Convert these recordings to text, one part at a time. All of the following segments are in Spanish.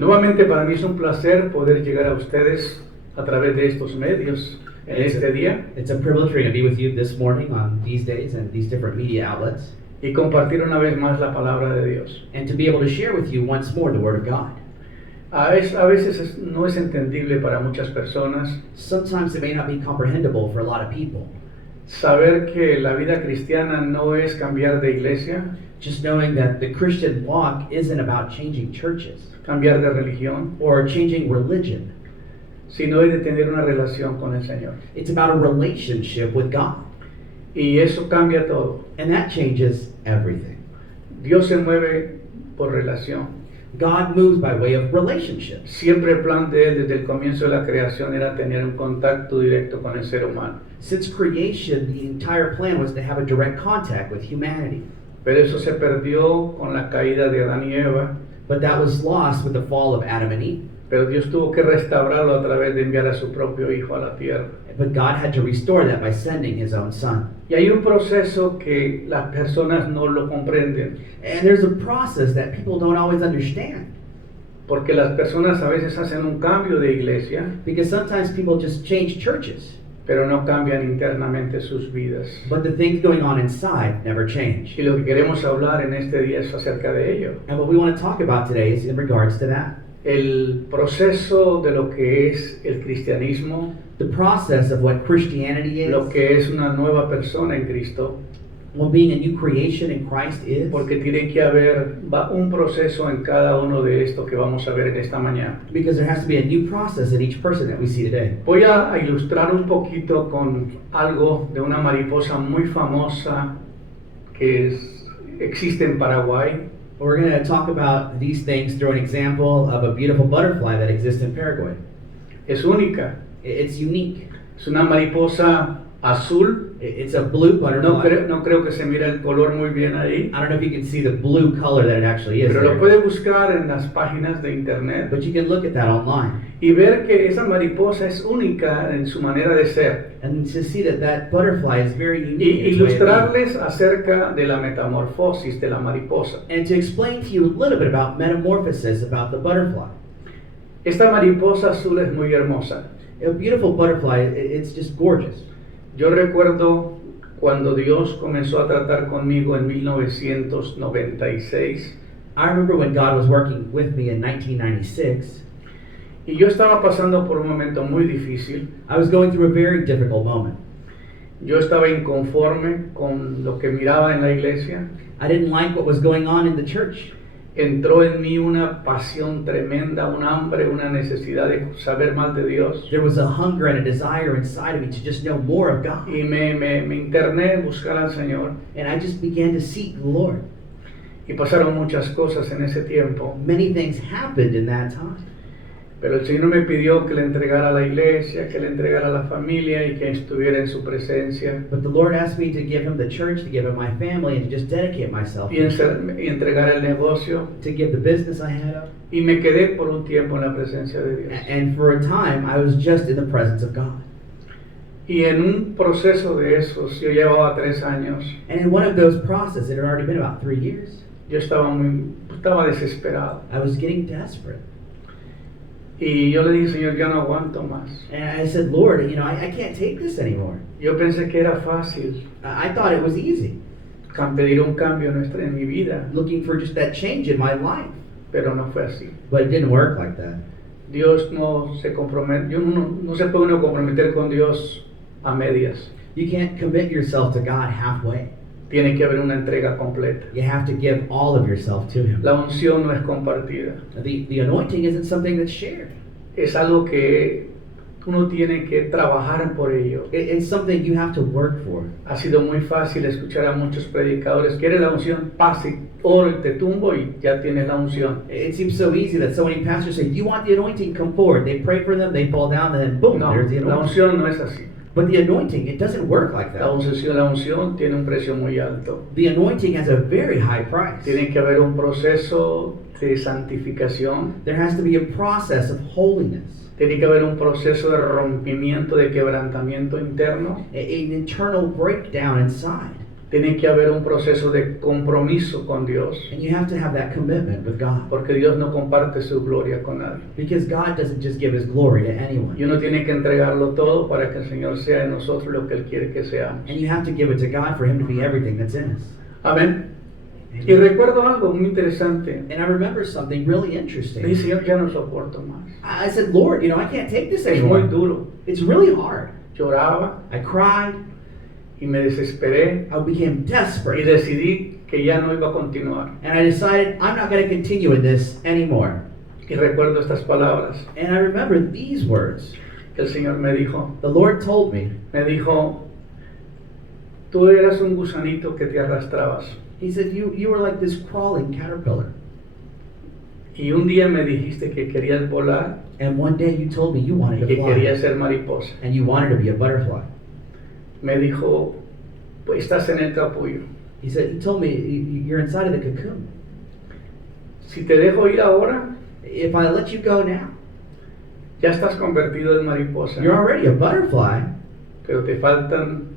Nuevamente para mí es un placer poder llegar a ustedes a través de estos medios en este día It's a privilege for me to be with you this morning on these days and these different media outlets, y compartir una vez más la palabra de Dios. and to be able to share with you once more the Word of God. A veces no es entendible para muchas personas Sometimes it may not be comprehensible for a lot of people. saber que la vida cristiana no es cambiar de iglesia, Just knowing that the Christian walk isn't about changing churches cambiar de religión, or changing religion. sino es de tener una relación con el Señor. It's about a relationship with God, Y eso cambia todo. and that changes everything. Dios se mueve por relación. God moves by way of relationship. Siempre el plan de Él desde el comienzo de la creación era tener un contacto directo con el ser humano. Since creation, the entire plan was to have a direct contact with humanity. Pero eso se perdió con la caída de Adán y Eva. But that was lost with the fall of Adam and Eve. Pero Dios tuvo que restaurarlo a través de enviar a su propio Hijo a la tierra. But God had to restore that by sending His own Son. Y hay un proceso que las personas no lo comprenden, And there's a process that people don't always understand. porque las personas a veces hacen un cambio de iglesia, Because sometimes people just change churches, pero no cambian internamente sus vidas. but the things going on inside never change. Y lo que queremos hablar en este día es acerca de ello. And what we want to talk about today is in regards to that. El proceso de lo que es el cristianismo, The process of what Christianity is, lo que es una nueva persona en Cristo, what being a new creation in Christ is, porque tiene que haber un proceso en cada uno de estos que vamos a ver en esta mañana. because there has to be a new process in each person that we see today. Voy a ilustrar un poquito con algo de una mariposa muy famosa que existe en Paraguay. We're going to talk about these things through an example of a beautiful butterfly that exists in Paraguay. Es única, It's unique. es una mariposa azul. It's a blue butterfly. No creo que se mire el color muy bien ahí, I don't know if you can see the blue color that it actually is pero lo there, puede buscar en las páginas de internet but you can look at that online y ver que esa mariposa es única en su manera de ser. and to see that that butterfly is very unique. Y in its way of being. ilustrarles acerca de la metamorfosis de la mariposa. And to explain to you a little bit about metamorphosis about the butterfly. Esta mariposa azul es muy hermosa. A beautiful butterfly, it's just gorgeous. Yo recuerdo cuando Dios comenzó a tratar conmigo en 1996 I remember when God was working with me in 1996. y yo estaba pasando por un momento muy difícil. I was going through a very difficult moment. Yo estaba inconforme con lo que miraba en la iglesia. I didn't like what was going on in the church. Entró en mí una pasión tremenda, un hambre, una necesidad de saber más de Dios. There was a hunger and a desire inside of me to just know more of God. Y me interné en buscar al Señor. And I just began to seek the Lord. Y pasaron muchas cosas en ese tiempo. Many things happened in that time. Pero el Señor me pidió que le entregara a la iglesia, que le entregara a la familia y que estuviera en su presencia. But the Lord asked me to give Him the church, to give Him my family, and to just dedicate myself Y entregar el negocio. to give the business I had. Y me quedé por un tiempo en la presencia de Dios. And for a time, I was just in the presence of God. Y en un proceso de esos, yo llevaba 3 años, And in one of those processes, it had already been about 3 years, yo estaba desesperado. I was getting desperate. Y yo le dije, Señor, ya no aguanto más. And I said, Lord, I can't take this anymore. Yo pensé que era fácil I thought it was easy, pedir un cambio en mi vida, looking for just that change in my life. pero no fue así. But it didn't work like that. Dios no se compromete, no se puede uno comprometer con Dios a medias. You can't commit yourself to God halfway. Tiene que haber una entrega completa. You have to give all of yourself to Him. La unción no es compartida. The anointing isn't something that's shared. Es algo que uno tiene que trabajar por ello. It's something you have to work for. Ha sido muy fácil escuchar a muchos predicadores, ¿quieres la unción? Pase, oro y te tumbo y ya tienes la unción. It seems so easy that so many pastors say, "Do you want the anointing? Come forward." They pray for them, they fall down, and then boom, No, there's the la anointing. unción no es así. But the anointing, it doesn't work like La that. unción tiene un precio muy alto. The anointing has a very high price. Tiene que haber un proceso de santificación. There has to be a process of holiness, Tiene que haber un proceso de rompimiento, de quebrantamiento interno. an internal breakdown inside. Tiene que haber un proceso de compromiso con Dios, And you have to have that commitment with God. porque Dios no comparte su gloria con nadie. Because God doesn't just give His glory to Y anyone. uno tiene que entregarlo todo para que el Señor sea en nosotros lo que Él quiere que seamos. And you have to give it to God for Him to be everything that's in us. Amén. Y recuerdo algo muy interesante. And I remember something really Le interesting. dije, Señor, ya no soporto más. I said, Lord, I can't take this Es muy anymore. duro. It's really hard. Lloraba I cried. y me desesperé I became y desperate. decidí que ya no iba a continuar. And I decided I'm not going to continue in this anymore. Y recuerdo estas palabras And I remember these words. que el Señor me dijo. The Lord told me, Me dijo, tú eras un gusanito que te arrastrabas. He said, you were like this crawling caterpillar. Y un día me dijiste que querías volar And one day you told me you y wanted to que querías fly. ser mariposa. And you wanted to be a butterfly. Me dijo, pues estás en el capullo. He told me, you're inside of the cocoon. Si te dejo ir ahora, If I let you go now, ya estás convertido en mariposa. you're already a butterfly, Pero te faltan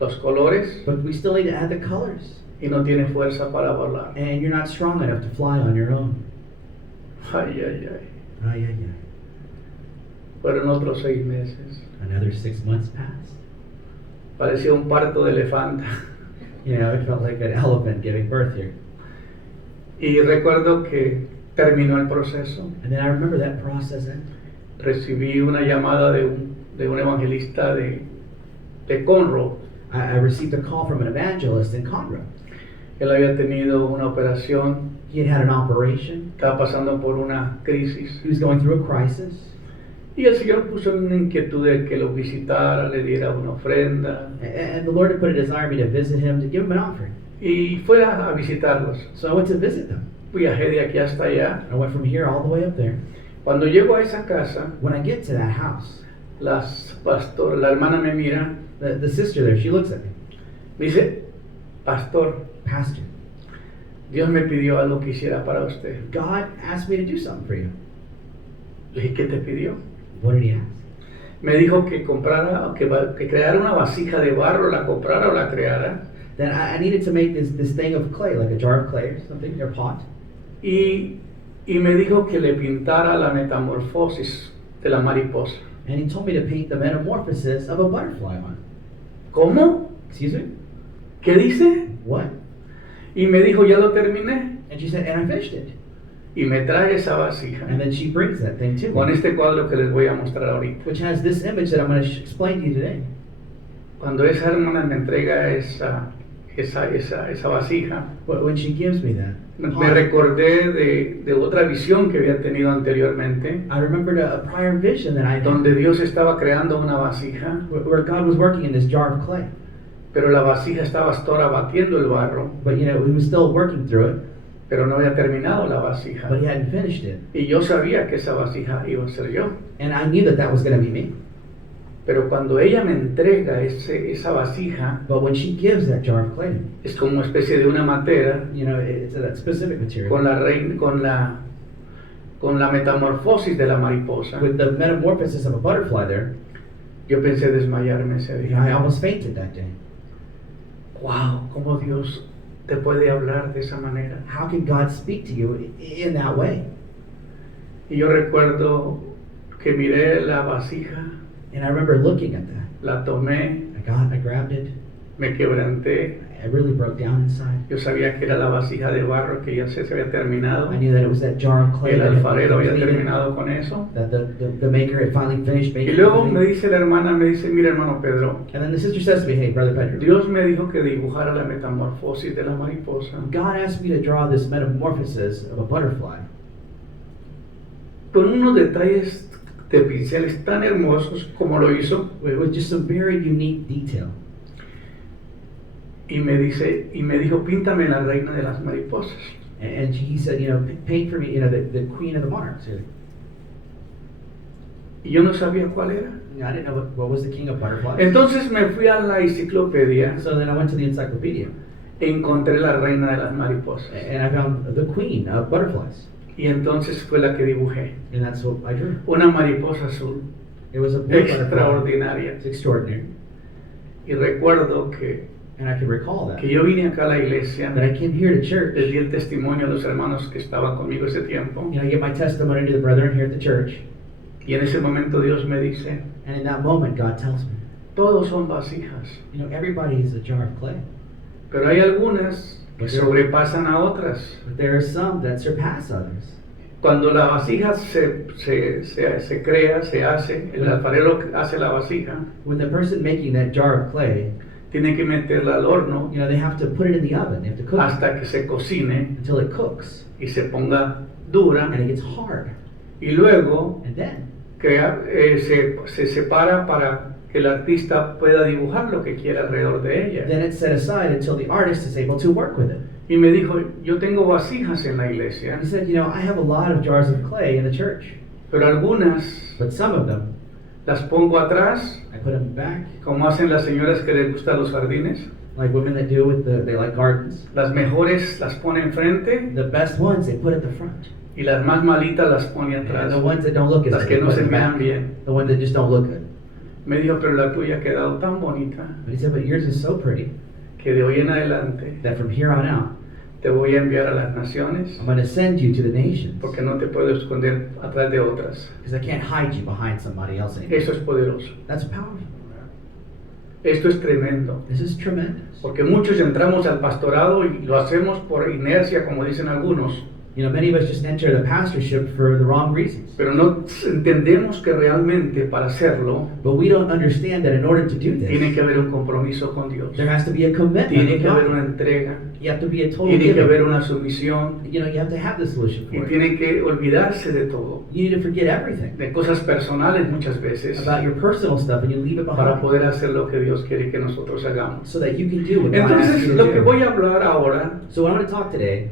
los colores but we still need to add the colors. y no tienes fuerza para volar. And you're not strong enough to fly on your own. Ay, ay, ay. Ay, ay, ay. Fueron otros 6 meses. Another 6 months passed. Parecía un parto de elefanta. It felt like an elephant giving birth here. Y recuerdo que terminó el proceso. And then I remember that process ended. Recibí una llamada de un evangelista de Conroe. I received a call from an evangelist in Conroe. Él había tenido una operación, He had had an operation. estaba pasando por una crisis. He was going through a crisis. Y el Señor puso una inquietud de que lo visitara, le diera una ofrenda. And the Lord had put a desire in me to visit him, to give him an offering. Y fue a visitarlos. So I went to visit them. Viajé de aquí hasta allá. I went from here all the way up there. Cuando llego a esa casa, When I get to that house, la hermana me mira, the sister there, she looks at me. me dice, Pastor, Pastor, Dios me pidió algo que hiciera para usted. God asked me to do something for you. Le dije, ¿qué te pidió? What did he ask? Me dijo que comprara, que creara una vasija de barro, la comprara o la creara. Then I needed to make this thing of clay, like a jar of clay or something, or pot. Y me dijo que le pintara la metamorfosis de la mariposa. And he told me to paint the metamorphosis of a butterfly on it. ¿Cómo? Excuse me? ¿Qué dice? What? Y me dijo, ya lo terminé. And she said, and I finished it. Y me trae esa vasija And then she brings that thing to con me, este cuadro que les voy a mostrar ahorita. which has this image that I'm going to explain to you today. Cuando esa hermana me entrega esa vasija, When she gives me that, me recordé de otra visión que había tenido anteriormente, I remembered a prior vision that I had, donde Dios estaba creando una vasija, where God was working in this jar of clay. pero la vasija estaba hasta ahora batiendo el barro, But He was still working through it, pero no había terminado la vasija. but He hadn't finished it. Y yo sabía que esa vasija iba a ser yo. And I knew that was going to be me. Pero cuando ella me entrega esa vasija, But when she gives that jar of clay, es como una especie de una matera it's a specific material. con la metamorfosis de la mariposa. With the metamorphosis of a butterfly there, Yo pensé desmayarme ese I día. almost fainted that day. Wow, cómo Dios te puede hablar de esa manera. How can God speak to you in that way? Y yo recuerdo que miré la vasija, And I remember looking at that. la tomé, I grabbed it. me quebranté. I really broke down inside. Yo sabía que era la vasija de barro que ya se había terminado. I knew that it was that jar of clay El that had been alfarero había completed, terminado con eso. that the maker had finally finished Y making luego everything. me dice la hermana, me dice, mira hermano Pedro, And then the sister says to me, hey, Brother Pedro, Dios me dijo que dibujara la metamorfosis de la mariposa God asked me to draw this metamorphosis of a butterfly con unos detalles de pinceles tan hermosos como lo hizo. with just some very unique detail. Y me dijo, píntame la reina de las mariposas. And he said, paint for me, the queen of the monarchs. Y yo no sabía cuál era. I didn't know what was the king of butterflies. Entonces me fui a la enciclopedia So then I went to the encyclopedia e encontré la reina de las mariposas. and I found the queen of butterflies. Y entonces fue la que dibujé. And that's what I drew. Una mariposa azul It was a blue butterfly. extraordinaria. It's extraordinary. Y recuerdo que And I could recall that. que yo vine acá a la iglesia, But I came here to church. les di el testimonio a los hermanos que estaban conmigo ese tiempo, I give my testimony to the brethren here at the church. y en ese momento Dios me dice, And in that moment, God tells me, todos son vasijas, everybody is a jar of clay. pero hay algunas que sobrepasan a otras. But there are some that surpass others. Cuando la vasija se crea, se hace, el alfarero hace la vasija, When the person making that jar of clay, tiene que meterla al horno they have to put it in the oven. They have to cook it hasta que se cocine until it cooks y se ponga dura, and it gets hard. y luego And then se separa para que el artista pueda dibujar lo que quiera alrededor de ella. it's set aside until the artist is able to work with it. Y me dijo, yo tengo vasijas en la iglesia, He said, I have a lot of jars of clay in the church, pero algunas but some of them, las pongo atrás, I put them back, como hacen las señoras que les gustan los jardines. like women that do with they like gardens. Las mejores las pone enfrente The best ones they put at the front, y las más malitas las pone and atrás. the ones that don't look as Las good, que they no put se in the vean back. bien. The ones that just don't look good. Me dijo, pero la tuya ha quedado tan bonita But he said, but yours is so pretty que de hoy en adelante that from here on out, te voy a enviar a las naciones I'm going to send you to the nations porque no te puedo esconder atrás de otras. because I can't hide you behind somebody else anymore. Eso es poderoso. That's powerful. Esto es tremendo. This is tremendous. Porque muchos entramos al pastorado y lo hacemos por inercia, como dicen algunos, Many of us just enter the pastorship for the wrong reasons. pero no entendemos que realmente para hacerlo But we don't understand that in order to do tiene this, que haber un compromiso con Dios. there has to be a commitment. Tiene with que haber God. una entrega. You have to be a total Tiene que giver. haber una sumisión. You have to have the solution Y for it. tiene que olvidarse de todo. You need to forget everything De cosas personales muchas veces about your personal stuff and you leave it para behind poder hacer lo que Dios quiere que nosotros hagamos. so that you can do what God asks Entonces, you to lo que do. voy a hablar ahora, So what I'm going to talk today,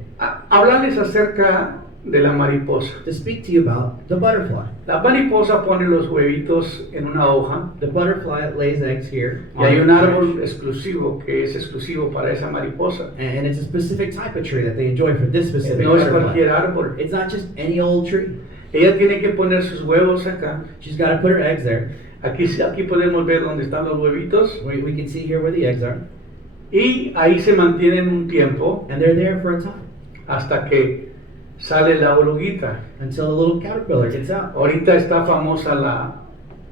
hablarles acerca de la mariposa. to speak to you about the butterfly. La mariposa pone los huevitos en una hoja The butterfly lays eggs here. y hay on un the árbol branch. exclusivo que es exclusivo para esa mariposa. And it's a specific type of tree that they enjoy for this specific No es butterfly. cualquier árbol. It's not just any old tree. Ella tiene que poner sus huevos acá. She's got to put her eggs there. Aquí podemos ver dónde están los huevitos. We can see here where the eggs are. Y ahí se mantienen un tiempo And they're there for a time hasta que sale la oruguita. until the little caterpillar gets out. Ahorita está famosa la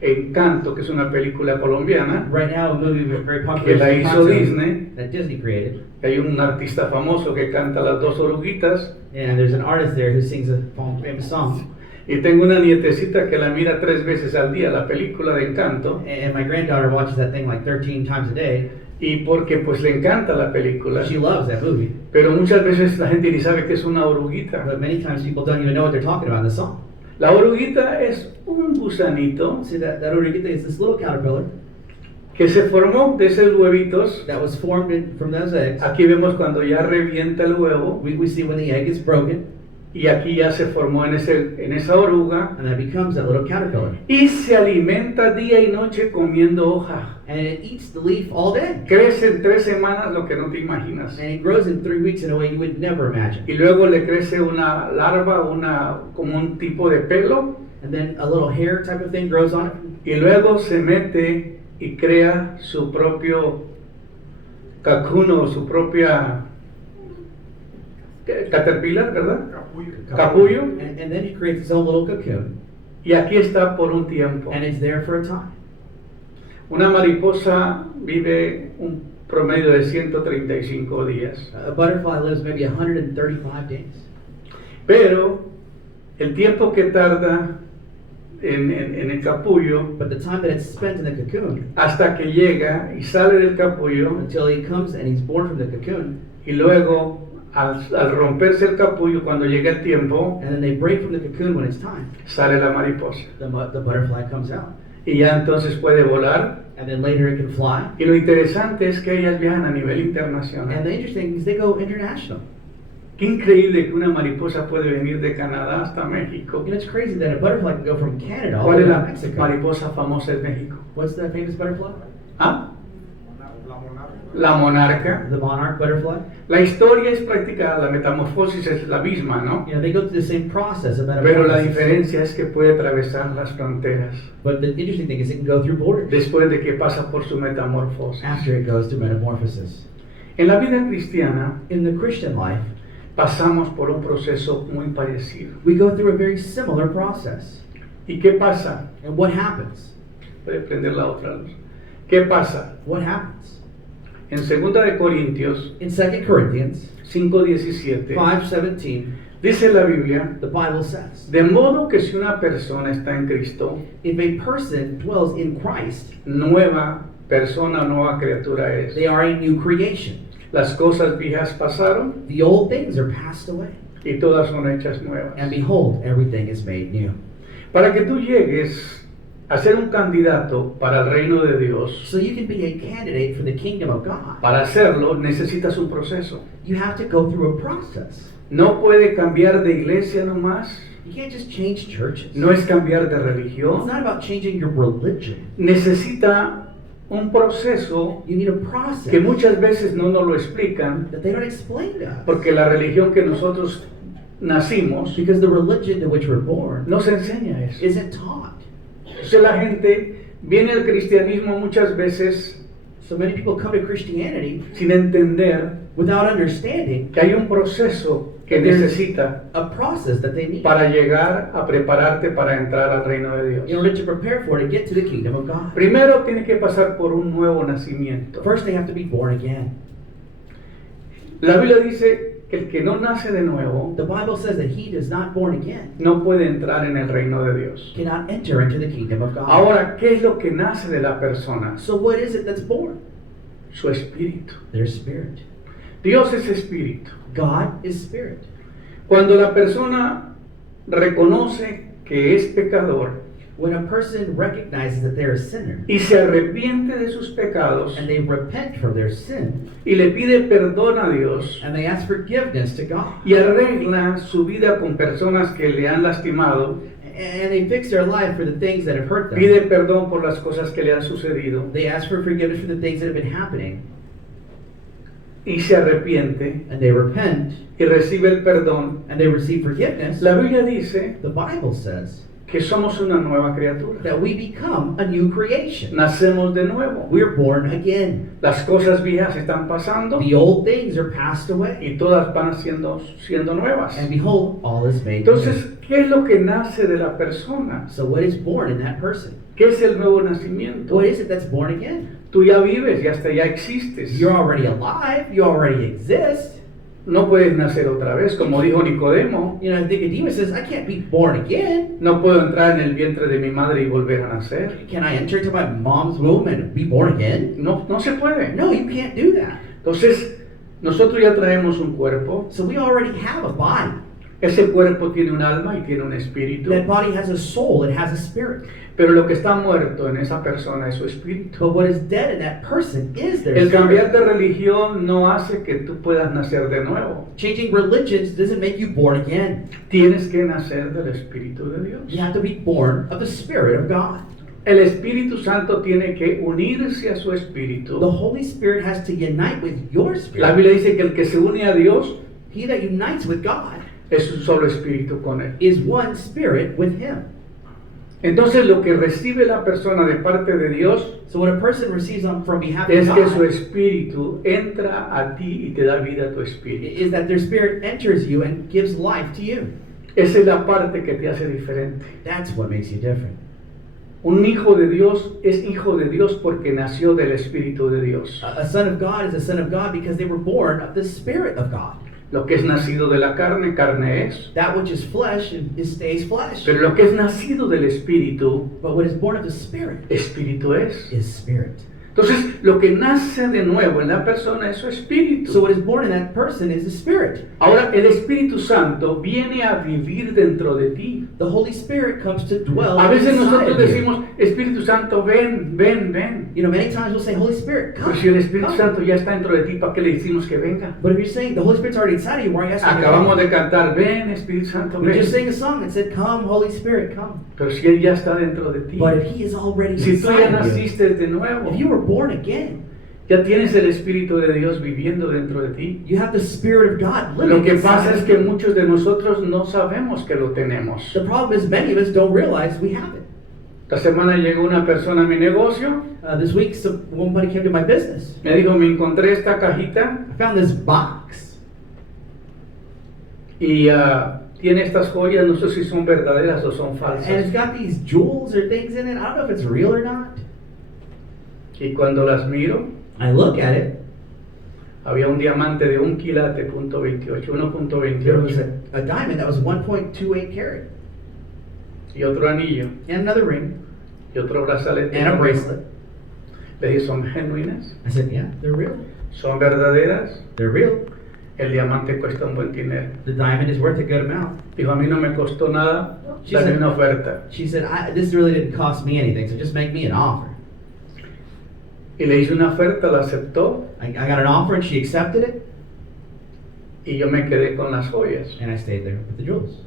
Encanto, que es una película colombiana, Right now, a movie very popular que la is hizo Encanto Disney. that Disney created. Hay un artista famoso que canta las dos oruguitas. And there's an artist there who sings a famous song. Y tengo una nietecita que la mira 3 veces al día, la película de Encanto. And my granddaughter watches that thing like 13 times a day. Y porque pues le encanta la película. She loves that movie. Pero muchas veces la gente ni sabe que es una oruguita. But many times people don't even know what they're talking about in the song. La oruguita es un gusanito See, that oruguita is this little caterpillar que se formó de esos huevitos. that was formed from those eggs. Aquí vemos cuando ya revienta el huevo. We see when the egg is broken, Y aquí ya se formó en esa oruga. and that becomes that little caterpillar. Y se alimenta día y noche comiendo hoja. And it eats the leaf all day. Crece en 3 semanas lo que no te imaginas. And it grows in 3 weeks in a way you would never imagine. Y luego le crece una larva, como un tipo de pelo. And then a little hair type of thing grows on it. Y luego se mete y crea su propio cacuno, su propia caterpillar, ¿verdad? Capullo. And then it creates its own little cocoon. Y aquí está por un tiempo. And it's there for a time. Una mariposa vive un promedio de 135 días. A butterfly lives maybe 135 days. Pero el tiempo que tarda en el capullo But the time that it's spent in the cocoon, hasta que llega y sale del capullo until he comes and he's born from the cocoon, y luego al romperse el capullo cuando llega el tiempo and then they break from the cocoon when it's time, sale la mariposa the butterfly comes out. y ya entonces puede volar. And then later it can fly. Y lo interesante es que ellas viajan a nivel And internacional. the interesting thing is they go international. Qué increíble que una mariposa puede venir de Canadá hasta México. It's crazy that a butterfly can go from Canada all the ¿Cuál way es to la Mexico. mariposa famosa en México? What's the famous butterfly? ¿Ah? La monarca. la monarca. the monarch butterfly. La historia es práctica, la metamorfosis es la misma, ¿no? You know, they go through the same process of Pero la metamorphosis. diferencia es que puede atravesar las fronteras But the interesting thing is it can go through borders después de que pasa por su metamorfosis. after it goes through metamorphosis. En la vida cristiana In the Christian life, pasamos por un proceso muy parecido. we go through a very similar process. ¿Y qué pasa? And what happens? Puede prender la otra luz. ¿Qué pasa? What happens? En 2 de Corintios In 2 Corinthians 5:17 5:17, dice la Biblia, the Bible says, de modo que si una persona está en Cristo, if a person dwells in Christ, nueva persona, nueva criatura es. they are a new creation. Las cosas viejas pasaron The old things are passed away, y todas son hechas nuevas. and behold, everything is made new. Para que tú llegues a ser un candidato para el reino de Dios, So you can be a candidate for the kingdom of God. para hacerlo necesitas un proceso. You have to go through a process. No puede cambiar de iglesia nomás, You can't just change churches. no es cambiar de It's religión. not about changing your religion. Necesita un proceso You need a process que muchas veces no nos lo explican, that they don't explain to us. porque la religión que nosotros nacimos Because the religion to which we're born no se enseña eso. isn't taught. Entonces la gente viene al cristianismo muchas veces So many people come to Christianity sin entender without understanding que hay un proceso que necesita a process that they need para llegar a prepararte para entrar al reino de in Dios. order to prepare for it to get to the kingdom of God. Primero tiene que pasar por un nuevo nacimiento. First, they have to be born again. La Biblia dice que el que no nace de nuevo The Bible says that he is not born again no puede entrar en el reino de Dios. cannot enter into the kingdom of God. Ahora, ¿qué es lo que nace de la persona? So what is it that's born? Su espíritu. Their spirit. Dios es espíritu. God is spirit. Cuando la persona reconoce que es pecador When a person recognizes that they're a sinner y se arrepiente de sus pecados and they repent from their sin y le pide perdón a Dios and they ask forgiveness to God y arregla su vida con personas que le han lastimado, and they fix their life for the things that have hurt them, pide perdón por las cosas que le han sucedido they ask for forgiveness for the things that have been happening, y se arrepiente and they repent y recibe el perdón, and they receive forgiveness, la Biblia dice the Bible says que somos una nueva criatura. that we become a new creation. Nacemos de nuevo. We're born again. Las cosas viejas están pasando The old things are passed away, y todas van siendo nuevas. and behold, all is made new. Entonces, ¿qué es lo que nace de la persona? So what is born in that person? ¿Qué es el nuevo nacimiento? What is it that's born again? Tú ya vives y hasta ya existes. You're already alive. You already exist. No puedes nacer otra vez, como dijo Nicodemo. You know, Nicodemus says, I can't be born again. No puedo entrar en el vientre de mi madre y volver a nacer. Can I enter into my mom's womb and be born again? No, no se puede. No, you can't do that. Entonces, nosotros ya traemos un cuerpo. So we already have a body. Ese cuerpo tiene un alma y tiene un espíritu. That body has a soul. It has a spirit. Pero lo que está muerto en esa persona es su espíritu. But what is dead in that person is their El cambiar spirit. de religión no hace que tú puedas nacer de nuevo. Changing religions doesn't make you born again. Tienes que nacer del Espíritu de Dios. You have to be born of the Spirit of God. El Espíritu Santo tiene que unirse a su The espíritu. Holy Spirit has to unite with your La spirit. Biblia dice que el que se une a Dios He that unites with God es un solo espíritu con él. is one spirit with Him. Entonces lo que recibe la persona de parte de Dios So what a person receives from behalf of es que su God espíritu entra a ti y te da vida a tu espíritu. is that their spirit enters you and gives life to you. Esa es la parte que te hace diferente. That's what makes you different. Un hijo de Dios es hijo de Dios porque nació del Espíritu de Dios. A son of God is a son of God because they were born of the Spirit of God. Lo que es nacido de la carne, carne es. That which is flesh stays flesh. Pero lo que es nacido del Espíritu, But what is born of the Spirit espíritu es. is spirit. Entonces, lo que nace de nuevo en la persona es su espíritu. So what is born in that person is the Spirit. Ahora, el Espíritu Santo viene a vivir dentro de ti. The Holy Spirit comes to dwell A veces inside nosotros of you. decimos, Espíritu Santo, ven, ven, ven. You know, many times we'll say, Holy Spirit, come. Pero si el Espíritu come. Santo ya está dentro de ti, ¿para qué le decimos que venga? But if you're saying the Holy Spirit's already inside of you, why are you asking him to Acabamos come? de cantar, ven, Espíritu Santo, We ven. just sang a song that said, come, Holy Spirit, come. Pero si Él ya está dentro de ti, But if He is already si tú ya inside of you, naciste de nuevo, if you were born again, Ya tienes el Espíritu de Dios viviendo dentro de ti. You have the Spirit of God living Lo que inside pasa of es que you. muchos de nosotros no sabemos que lo tenemos. The problem is many of us don't realize we have it. Esta semana llegó una persona a mi negocio, This week, somebody came to my business. me dijo, me encontré esta cajita I found this box, y tiene estas joyas, no sé si son verdaderas o son and it's falsas. got these jewels or things in it. I don't know if it's real or not. Y cuando las miro, I look at it. había un diamante de 1 quilate, punto 28, There was 1.28, a diamond that was 1.28 carat, y otro anillo, and another ring, y otro brazalete. and a bracelet. Le dije, ¿son genuinas? I said, yeah, they're real. ¿Son verdaderas? They're real. El diamante cuesta un buen dinero. The diamond is worth a good amount. Dijo, a mí no me costó nada, She dame said- una oferta. She said, this really didn't cost me anything, so just make me an offer. Y le hice una oferta, la aceptó, I got an offer, and she accepted it, y yo me quedé con las joyas. and I stayed there with the jewels.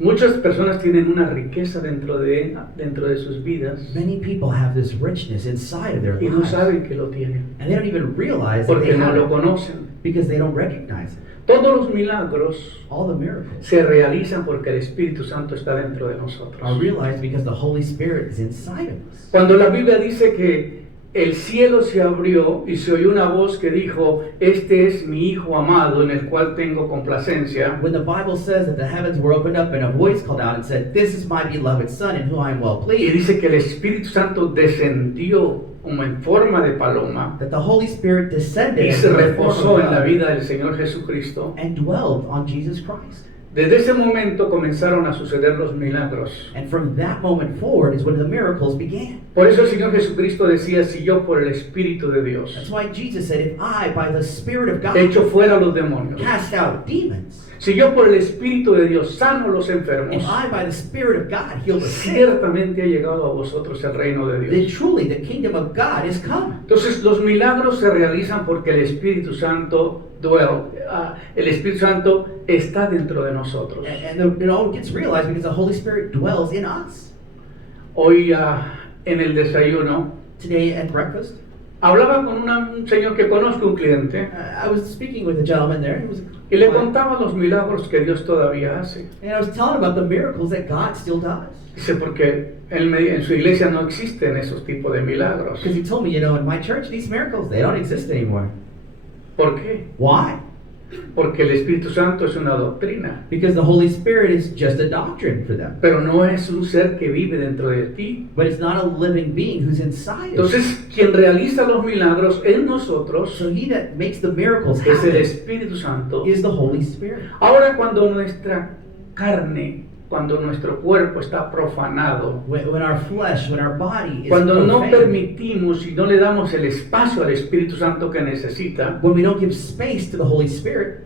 Muchas personas tienen una riqueza dentro de sus vidas Many people have this richness inside of their y no lives, saben que lo tienen and they don't even realize that porque they no have lo it conocen. because they don't recognize it. Todos los milagros All the miracles se realizan porque el Espíritu Santo está dentro de are nosotros. realized because the Holy Spirit is inside of us. Cuando la Biblia dice que el cielo se abrió y se oyó una voz que dijo, este es mi Hijo amado en el cual tengo complacencia, When the Bible says that the heavens were opened up and a voice called out and said, "This is my beloved Son in whom I am well y pleased," dice que el Espíritu Santo descendió como en forma de paloma that the Holy Spirit descended y and se took the reposó form en of la God vida del Señor Jesucristo. and dwelled on Jesus Christ. Desde ese momento comenzaron a suceder los milagros. And from that moment forward is when the miracles began. Por eso el Señor Jesucristo decía, si yo por el Espíritu de Dios That's why Jesus said, "If I, by the Spirit of God, echo fuera a los demonios, cast out demons, si yo por el Espíritu de Dios sano a los enfermos, if I, by the Spirit of God, heal the sick, ciertamente ha llegado a vosotros el reino de then Dios." truly the kingdom of God is come." Entonces los milagros se realizan porque el Espíritu Santo el Espíritu Santo está dentro de nosotros. And it all gets realized because the Holy Spirit dwells in us. Hoy en el desayuno Today at breakfast, hablaba con un señor que conozco, un cliente, I was speaking with a gentleman there. He was y le contaba los milagros que Dios todavía hace. and I was telling him about the miracles that God still does. Dice, porque en su iglesia no existen esos tipos de milagros. Because he told me, in my church, these miracles, they don't exist anymore. ¿Por qué? Why? Porque el Espíritu Santo es una doctrina, Because the Holy Spirit is just a doctrine for them. pero no es un ser que vive dentro de ti. But it's not a living being who's inside of us. Entonces, quien realiza los milagros en nosotros So he that makes the miracles es el happen Espíritu Santo. is the Holy Spirit. Ahora, cuando nuestra carne, cuando nuestro cuerpo está profanado, When our flesh, when our body is cuando no profaned, permitimos y no le damos el espacio al Espíritu Santo que necesita, when we don't give space to the Holy Spirit,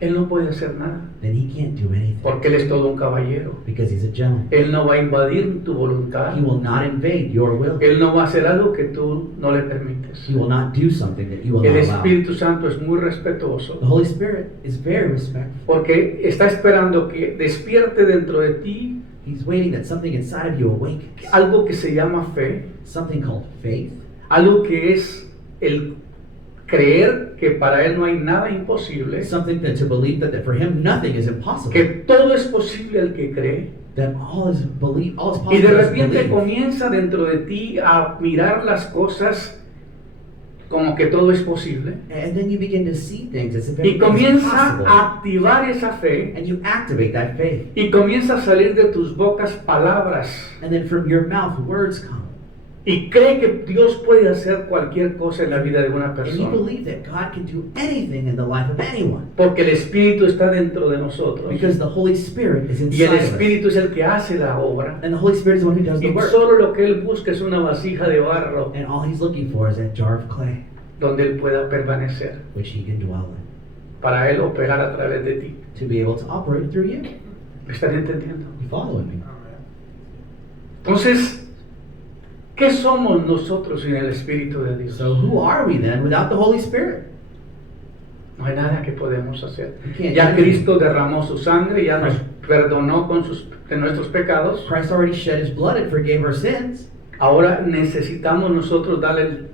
Él no puede hacer nada, then he can't do anything. porque Él es todo un caballero. Because he's a gentleman. Él no va a invadir tu voluntad. He will not invade your will. Él no va a hacer algo que tú no le permites. He will not do something that you will El not allow. Espíritu Santo es muy The respetuoso Holy Spirit is very respectful. porque está esperando que despierte dentro de ti He's waiting that something inside of you awakens. algo que se llama fe, Something called faith. algo que es el creer que para Él no hay nada imposible, Something that to believe that for him nothing is impossible. que todo es posible al que cree. That all is possible. Y de as repente belief. comienza dentro de ti a mirar las cosas como que todo es posible. And then you begin to see things as if Y everything is comienza possible. a activar esa fe And you activate that faith. y comienza a salir de tus bocas palabras And then from your mouth words come. y cree que Dios puede hacer cualquier cosa en la vida de una And you persona. believe that God can do anything in the life of anyone. Porque el Espíritu está dentro de nosotros Because the Holy Spirit is y el inside of us. Espíritu es el que hace la obra. And the Holy Spirit is the one who does the Y work. solo lo que Él busca es una vasija de barro And all he's looking for is that jar of clay, donde Él pueda permanecer which he can dwell in, para Él operar a través de ti. to be able to operate through you. ¿Me están entendiendo? You following me? Entonces, ¿qué somos nosotros sin el Espíritu de Dios? So who are we then without the Holy Spirit? No hay nada que podemos hacer. We can't Ya do anything. Cristo derramó su sangre, ya nos perdonó de nuestros pecados. Christ already shed his blood and forgave our sins. Ahora necesitamos nosotros darle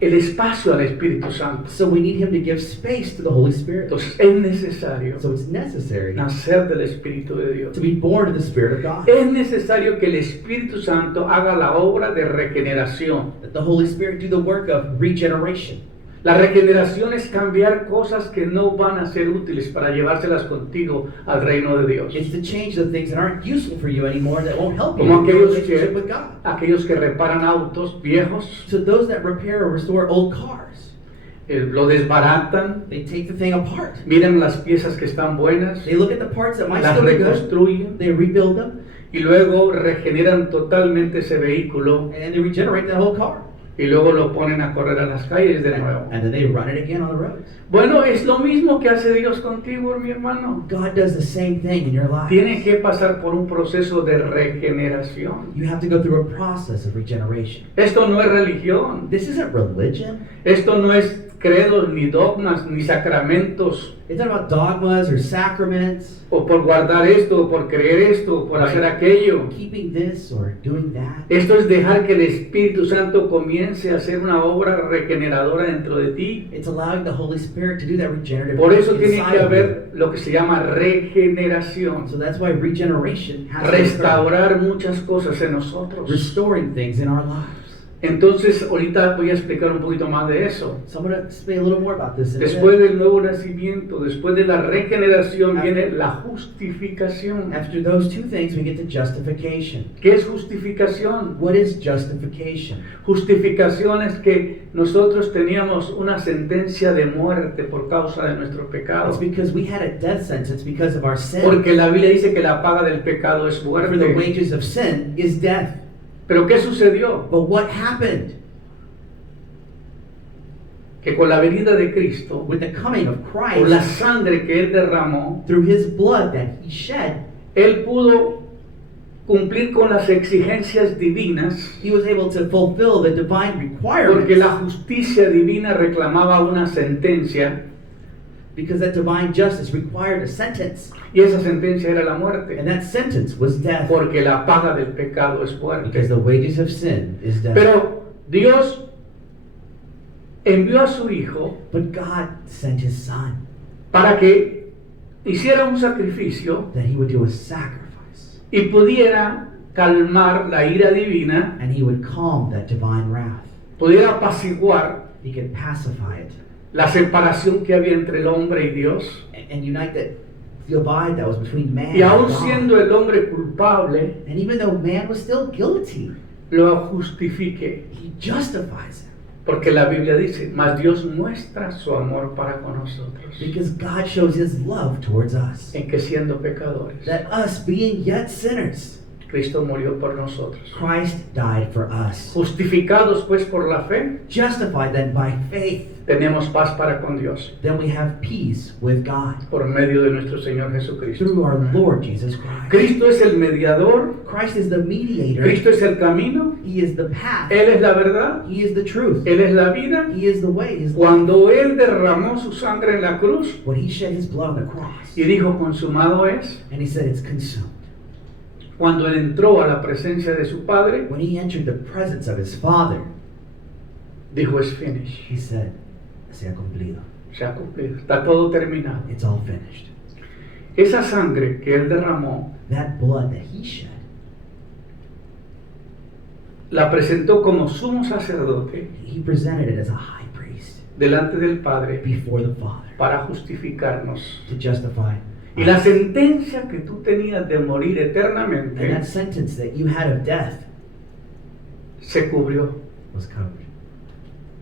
el espacio al Espíritu Santo. So we need him to give space to the Holy Spirit. Entonces es necesario So it's necessary nacer del Espíritu de Dios. to be born of the Spirit of God. Es necesario que el Espíritu Santo haga la obra de regeneración. That the Holy Spirit do the work of regeneration. La regeneración es cambiar cosas que no van a ser útiles para llevárselas contigo al reino de Dios. It's to change the things that aren't useful for you anymore, that won't help you Como in your aquellos relationship with God. que reparan autos viejos, So those that repair or restore old cars, lo desbaratan, they take the thing apart. miran las piezas que están buenas, They look at the parts that might las still be good, reconstruyen they rebuild them, y luego regeneran totalmente ese vehículo and they regenerate that whole car. y luego lo ponen a correr a las calles de nuevo. And then they run it again on the roads. Bueno, es lo mismo que hace Dios contigo, mi hermano. God does the same thing in your life. Tiene que pasar por un proceso de regeneración. You have to go through a process of regeneration. Esto no es religión. This isn't religion. Esto no es credos, ni dogmas, ni sacramentos, It's not about dogmas or sacraments, o por guardar esto, o por creer esto, o por hacer aquello. keeping this or doing that. Esto es dejar que el Espíritu Santo comience a hacer una obra regeneradora dentro de ti. It's allowing the Holy Spirit to do that regenerative Por work eso tiene inside que of you. haber lo que se llama regeneración. So that's why regeneration has to occur. Restaurar muchas cosas en nosotros. Restoring things in our lives. Entonces, ahorita voy a explicar un poquito más de eso. So I'm going to explain a little more about this in a Después minute. del nuevo nacimiento, después de la regeneración, viene la justificación. After those two things, we get to justification. ¿Qué es justificación? What is justification? Justificación es que nosotros teníamos una sentencia de muerte por causa de nuestro pecado. It's because we had a death sentence because of our sin. Porque la Biblia dice que la paga del pecado es For the muerte. wages of sin is death. Pero ¿qué sucedió? But what happened? Que con la venida de Cristo, With the coming of por la Christ, sangre que Él derramó, through his blood that he shed, Él pudo cumplir con las exigencias divinas, he was able to fulfill the divine porque la requirements. justicia divina reclamaba una sentencia, Because that divine justice required a sentence. y esa sentencia era la muerte, And that sentence was death. porque la paga del pecado es muerte. Because the wages of sin is death. Pero Dios envió a su Hijo But God sent his son para que hiciera un sacrificio that he would do a sacrifice. y pudiera calmar la ira divina, And he would calm that divine wrath. pudiera apaciguar He could pacify it. la separación que había entre el hombre y Dios. And unite that divide that was between man Y aún and God. siendo el hombre culpable, And even though man was still guilty, lo justifique. he justifies him. Porque la Biblia dice, mas Dios muestra su amor para con nosotros, Because God shows his love towards us. en que siendo pecadores, That us being yet sinners, Cristo murió por nosotros. Christ died for us. Justificados pues por la fe, Justified then by faith, tenemos paz para con Dios, then we have peace with God por medio de nuestro Señor Jesucristo. through our Lord Jesus Christ. Cristo es el mediador, Christ is the mediator. Cristo es el camino, He is the path. Él es la verdad, He is the truth. Él es la vida. He is the way. He is life. Cuando Él derramó su sangre en la cruz When he shed his blood on the cross, y dijo, consumado es, and he said, "It's consumed." cuando Él entró a la presencia de su Padre, When he entered the presence of his Father, dijo, es finished. he said, "Se ha cumplido. Se ha cumplido, está todo terminado. It's all finished." Esa sangre que Él derramó, That blood that he shed, la presentó como sumo sacerdote he presented it as a high priest delante del Padre before the Father para justificarnos. to justify. Y la sentencia que tú tenías de morir And eternamente that sentence that you had of death se cubrió. was covered.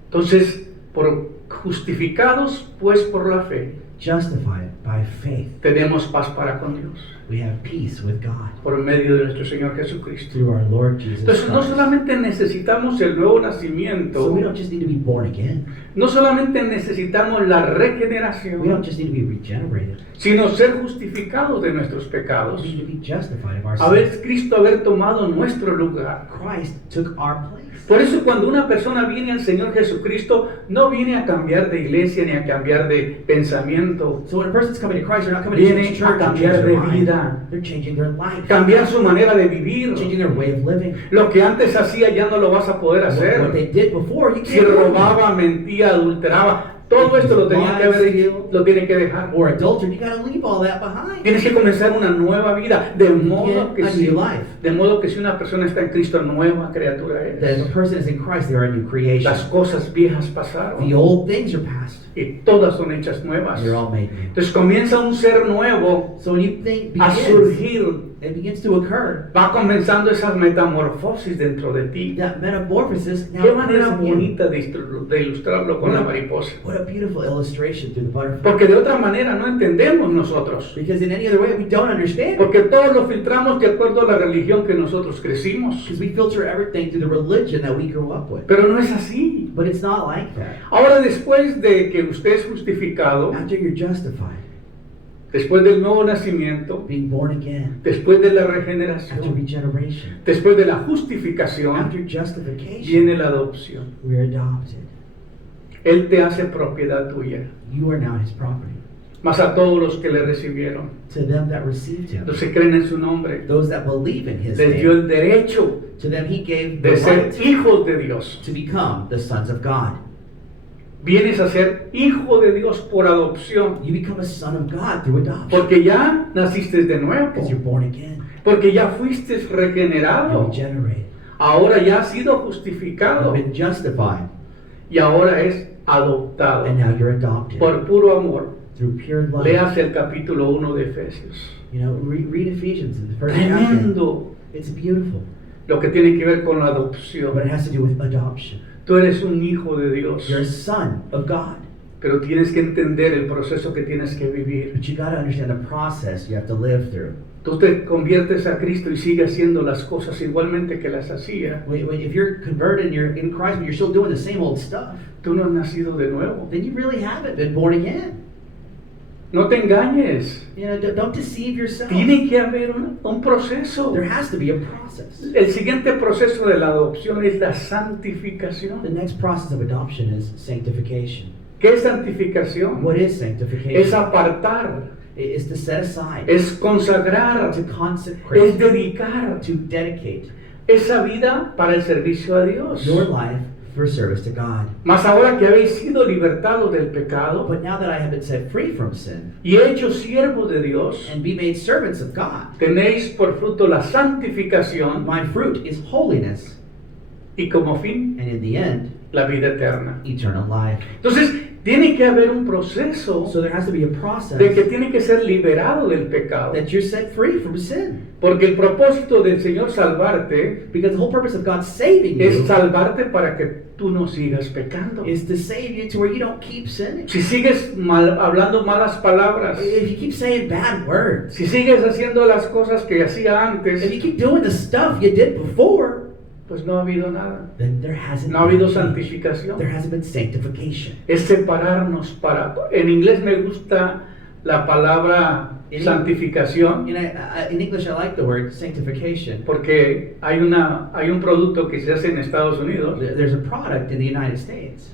Entonces, por justificados pues por la fe, Justified by faith, tenemos paz para con Dios we have peace with God por medio de nuestro Señor Jesucristo. through our Lord Jesus Entonces, no Christ. solamente necesitamos el nuevo So nacimiento, we don't just need to be born again. no solamente necesitamos la We don't regeneración, just need to be regenerated. sino ser justificados de nuestros pecados. We need to be justified of our Haber sins. Cristo haber tomado nuestro lugar. Christ took our place. Por eso cuando una persona viene al Señor Jesucristo, no viene a cambiar de iglesia ni a cambiar de pensamiento. arrepentimiento So when a person's coming to Christ, they're not coming to viene church a to change cambiar their de mind. vida, They're changing their life. cambiar su manera de vivir. Changing their way of living. Lo que antes hacía ya no lo vas a poder What hacer. they did before, you Si can't do it. robaba, mentía, adulteraba, todo esto lo tiene que dejar. Or adultery, you gotta leave all that behind. Tienes que comenzar una nueva vida, de modo que a si, new life. de modo que si una persona está en Cristo, nueva criatura That if es. a person is in Christ, they are a new creation. Las cosas viejas The pasaron old things are past. y todas son hechas nuevas. They're all made new. Entonces comienza un ser nuevo So when you think a begins, surgir. it begins to occur. Va comenzando esa metamorfosis dentro de ti. That metamorphosis now Qué occurs manera in you. bonita de ilustrarlo con la mariposa. What a beautiful illustration through the butterfly. Porque de otra manera no entendemos nosotros. Because in any other way, we don't understand. Porque todos lo filtramos de acuerdo a la religión que nosotros crecimos. Because we filter everything through the religion that we grew up with. Pero no es así. But it's not like that. Ahora, después de que usted es justificado, After you're justified, después del nuevo nacimiento, being born again, después de la after regeneración, regeneration, después de la justificación, after justification, viene la adopción. we are adopted. Él te hace propiedad tuya. You are now his property. Más a todos los que le recibieron, To them that received him, los que creen en su nombre, those that believe in his les dio name, el derecho to them he gave the de ser right hijos de Dios. to become the sons of God. Vienes a ser hijo de Dios por adopción, You become a son of God through adoption. porque ya naciste de nuevo, Because you're born again. porque ya fuiste You're regenerado, regenerated. ahora ya has sido You've justificado been justified. y ahora es adoptado And now you're adopted por puro amor. through pure love. Leas el capítulo 1 de Efesios. You know, read Ephesians in the first chapter. Tremendo It's beautiful. lo que tiene que ver con la But adopción. it has to do with adoption. Tú eres un hijo de Dios, You're a son of God. pero tienes que entender el proceso que tienes que vivir. But you got to understand the process you have to live through. Tú te conviertes a Cristo y sigues haciendo las cosas igualmente que las hacía. If you're converted and you're in Christ, but you're still doing the same old stuff, Tú no has nacido de nuevo. then you really haven't been born again. No te engañes. You know, don't deceive yourself. Tiene que haber un proceso. There has to be a process. El siguiente proceso de la adopción es la The santificación. next process of adoption is sanctification. ¿Qué es santificación? What is Es sanctification? apartar, It is to set aside, es consagrar, to es consecrate, dedicar to dedicate esa vida para el servicio a Dios. your life for service to God. Mas ahora que habéis sido libertados del pecado But now that I have been set free from sin y hechos siervos de Dios, and be made servants of God, tenéis por fruto la santificación my fruit is holiness, y como fin and in the end, la vida eterna. eternal life. Entonces, tiene que haber un proceso So there has to be a process de que tiene que ser liberado del pecado. that you're set free from sin. Porque el propósito del Señor salvarte Because the whole purpose of God saving es you salvarte para que tú no sigas pecando. is to save you to where you don't keep sinning. Si sigues hablando malas palabras, If you keep saying bad words, si sigues haciendo las cosas que hacía if antes, you keep doing the stuff you did before, pues no ha habido nada. then there hasn't No ha habido been change. santificación. There hasn't been sanctification. Es separarnos para... En inglés me gusta la palabra santificación In English, I like the word sanctification. porque hay un producto que se hace en Estados Unidos There's a product in the United States,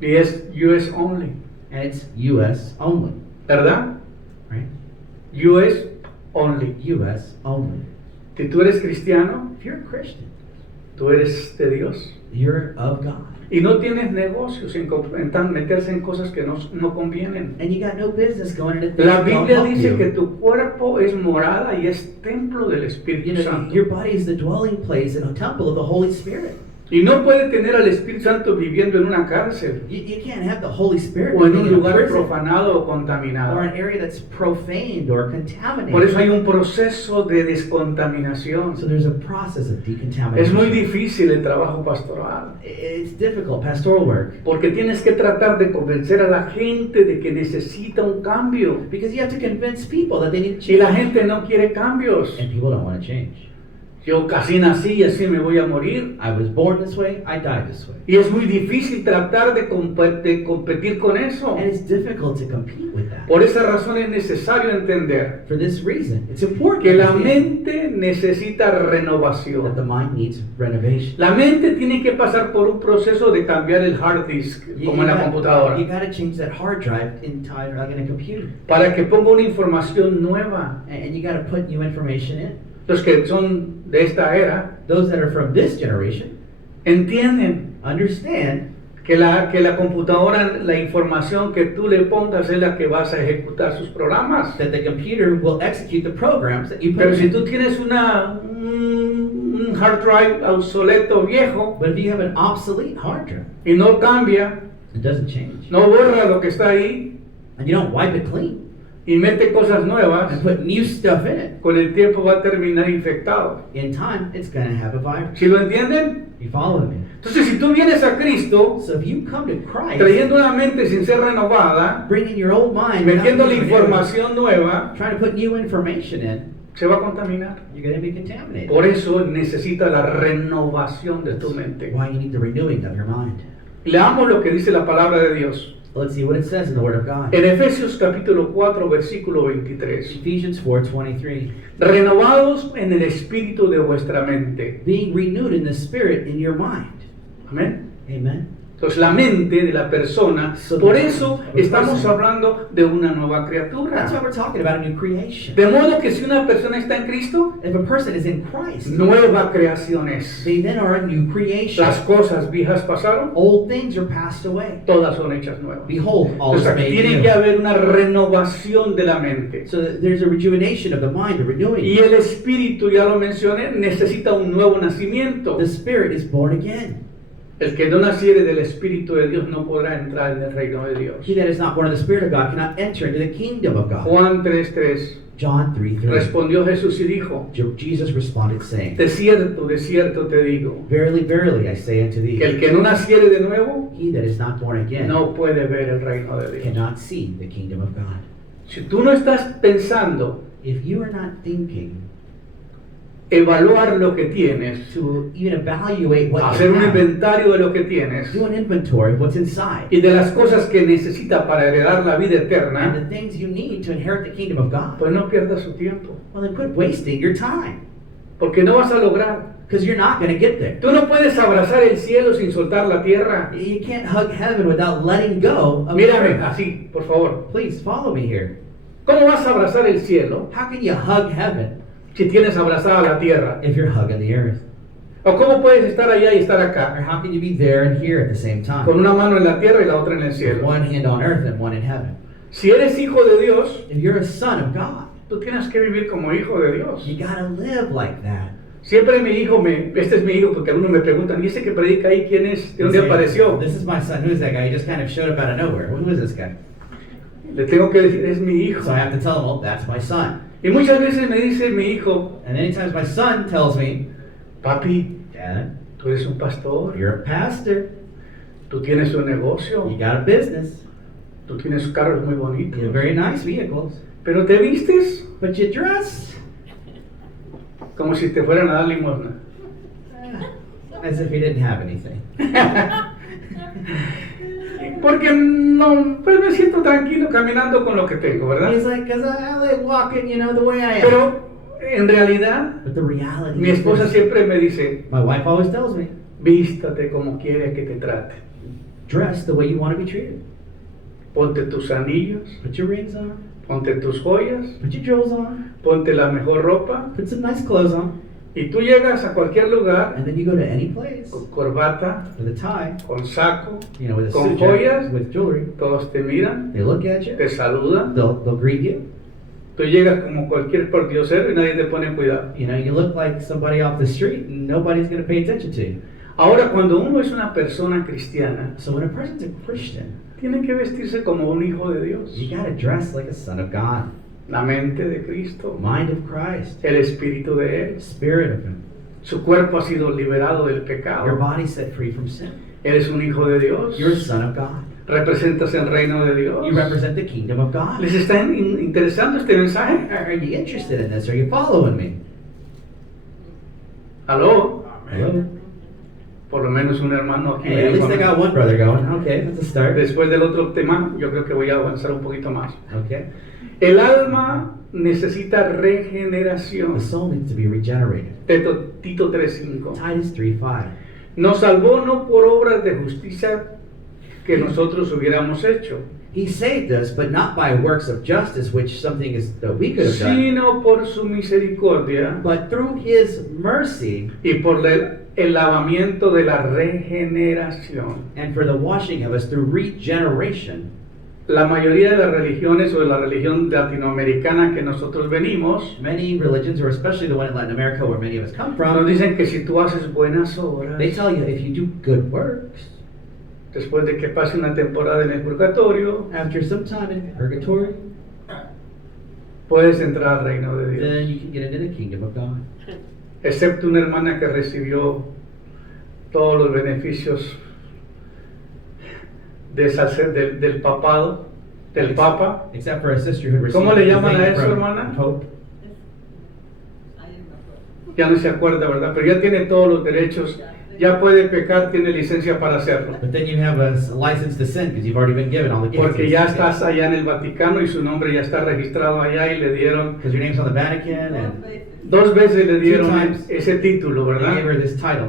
y es US only, and it's U.S. only, ¿verdad? right? US only. U.S. only. Si tú eres cristiano, If you're a Christian, tú eres de Dios. you're of God. Y no tienes negocios en meterse en cosas que no convienen. And you got no business going into things La that don't Biblia help dice you. que tu cuerpo es morada y es templo del You Espíritu know, Santo. your body is the dwelling place and a temple of the Holy Spirit. Y no puede tener al Espíritu Santo viviendo en una cárcel You can't have the Holy Spirit o en living un in a lugar prison profanado o or contaminado. an area that's profaned or contaminated. Por eso hay un proceso de descontaminación. So there's a process of decontamination. Es muy difícil el trabajo pastoral It's difficult, pastoral work, porque tienes que tratar de convencer a la gente de que necesita un cambio because you have to convince people that they need to y change. la gente no quiere cambios. And people don't want to change. Yo casi nací y así me voy a morir. I was born this way, I die this way. Y es muy difícil tratar de competir con eso. And it's difficult to compete with that. Por esa razón es necesario entender For this reason, it's important que to la understand mente necesita that the renovación. mind needs renovation. La mente tiene que pasar por un proceso de cambiar el hard disk, como en la You computadora, gotta change that hard drive inside like in a computer. para que ponga una información nueva. And you gotta put new information in. Los que son de esta era Those that are from this generation entienden understand que la computadora, la información que tú le pongas es la que vas a ejecutar sus programas. that the computer will execute the programs that you put Pero si in. tú tienes un hard drive obsoleto viejo But if you have an obsolete hard drive, y no cambia, it doesn't change. no borra lo que está ahí And you don't wipe it clean y mete cosas nuevas, and put new stuff in it, con el tiempo va a terminar infectado. in time it's gonna have a virus. ¿Sí lo entienden? You follow me? Entonces, si tú vienes a Cristo So if you come to Christ, trayendo una mente sin ser renovada, bringing your old mind, without metiéndole being renewed, información nueva, trying to put new information in, se va a contaminar. you're gonna be contaminated. Por eso necesita la renovación de tu mente. Why you need the renewing of your mind. Leamos lo que dice la palabra de Dios. Let's see what it says in the Word of God. En Efesios capítulo 4, versículo 23. Ephesians 4:23. Renovados en el espíritu de vuestra mente. Being renewed in the spirit in your mind. Amén. Amen. Entonces la mente de la persona, por eso estamos hablando de una nueva That's why criatura. we're talking about a new creation. De modo que si una persona está en Cristo, If a person is in Christ, nueva creación es. they then are a new creation. Las cosas viejas pasaron, Old things are passed away. todas son hechas nuevas. Behold, all is Entonces aquí made tiene new. que haber una renovación de la mente. So there's a rejuvenation of the mind, a renewing. Y el espíritu, ya lo mencioné, necesita un nuevo nacimiento. The spirit is born again. El que no naciere del espíritu de Dios no podrá entrar en el reino de Dios. He that is not born of the spirit of God cannot enter into the kingdom of God. Juan 3:3. John 3:3. Respondió Jesús y dijo: Jesus responded, saying, de cierto te digo, Verily, verily, I say unto que el thee, que no naciere de nuevo he that is not born again no puede ver el reino de Dios. cannot see the kingdom of God. Si tú no estás pensando If you are not thinking evaluar lo que tienes, to even evaluate what hacer you un have, inventario de lo que tienes do an inventory of what's inside y de las cosas que necesita para heredar la vida and eterna, the things you need to inherit the kingdom of God, pues no pierdas su tiempo, well, then quit wasting your time porque no vas a lograr. because you're not going to get there. Tú no puedes abrazar el cielo sin soltar la tierra. You can't hug heaven without letting go of the Mírame earth. así, por favor. Please follow me here. ¿Cómo vas a abrazar el cielo How can you hug heaven si tienes abrazada la tierra? if you're hugging the earth? ¿O cómo puedes estar allá y estar Or acá? how can you be there and here at the same time? Con una mano en la tierra y la otra en el With cielo. one hand on earth and one in heaven. Si eres hijo de Dios, If you're a son of God, tú tienes que vivir como hijo de Dios. you gotta live like that. Siempre mi hijo, este es mi hijo, porque algunos me preguntan, ¿y ese que predica ahí quién es? ¿De dónde apareció? This is my son. Who is that guy? He just kind of showed up out of nowhere. Who is this guy? Le tengo que decir, es mi hijo. So I have to tell him, well, that's my son. Y muchas veces me dice mi hijo, And many times my son tells me, papi, Dad, tú eres un pastor, you're a pastor. tú tienes un negocio, You got a business. tú tienes carros muy You have bonitos, very nice vehicles. pero te vistes But you dress como si te fueran a dar limosna. as if he didn't have anything. Porque no, pues me siento tranquilo caminando con lo que tengo, ¿verdad? He's like, because I like walking, the way I am. Pero en realidad, But the reality mi is esposa this. siempre me dice, My wife always tells me, vístate como quiere que te trate. dress the way you want to be treated. Ponte tus anillos, Put your rings on. ponte tus joyas, Put your jewels on. ponte la mejor ropa. Put some nice clothes on. Y tú llegas a cualquier lugar And then you go to any place con corbata, with a tie, con saco, with a Con suit joyas. jacket, with jewelry. todos te miran, They look at you. te saludan. They'll greet you. Tú llegas como cualquier pordiosero y nadie te pone cuidado. You look like somebody off the street and nobody's going to pay attention to you. Ahora, cuando uno es una persona cristiana, So when a person's a Christian, tiene que vestirse como un hijo de Dios. you got to dress like a son of God. La mente de Cristo, Mind of Christ. el espíritu de Él. Spirit of Him. Su cuerpo ha sido liberado del Your pecado. body set free from sin. Eres un hijo de Dios. You're a son of God. Representas el reino de Dios. You represent the kingdom of God. ¿Les está interesando este mensaje? Are you interested in this? Are you following me? ¿Aló? Hello? Por lo menos un hermano aquí. Hey, at least I got one brother going. Okay, that's a start. Después del otro tema, yo creo que voy a avanzar un poquito más. Okay. El alma necesita regeneración. The soul needs to be regenerated. Tito 3:5. Titus 3:5. Nos salvó no por obras de justicia que nosotros hubiéramos hecho, He saved us, but not by works of justice, which something is that we could have done, sino por su misericordia but through His mercy y por el lavamiento de la regeneración. and for the washing of us through regeneration. La mayoría de las religiones o de la religión latinoamericana que nosotros venimos Many religions, or especially the one in Latin America where many of us come nos from, dicen que si tú haces buenas obras, they tell you if you do good works, después de que pase una temporada en el purgatorio, after some time in purgatory, puedes entrar al reino de Dios. then you can get into the kingdom of God. Excepto una hermana que recibió todos los beneficios del papado, del papa. Except for a sister who received ¿Cómo le llaman a everything eso, from hermana? Pope. Ya no se acuerda, ¿verdad? Pero ya tiene todos los derechos, ya puede pecar, tiene licencia para hacerlo. But then you have a license to sin because you've already been given all the gifts. Porque ya estás allá en el Vaticano y su nombre ya está registrado allá y le dieron, Because your name's on the Vatican, and 2 veces le dieron times. ese título, they gave ¿verdad? her this title,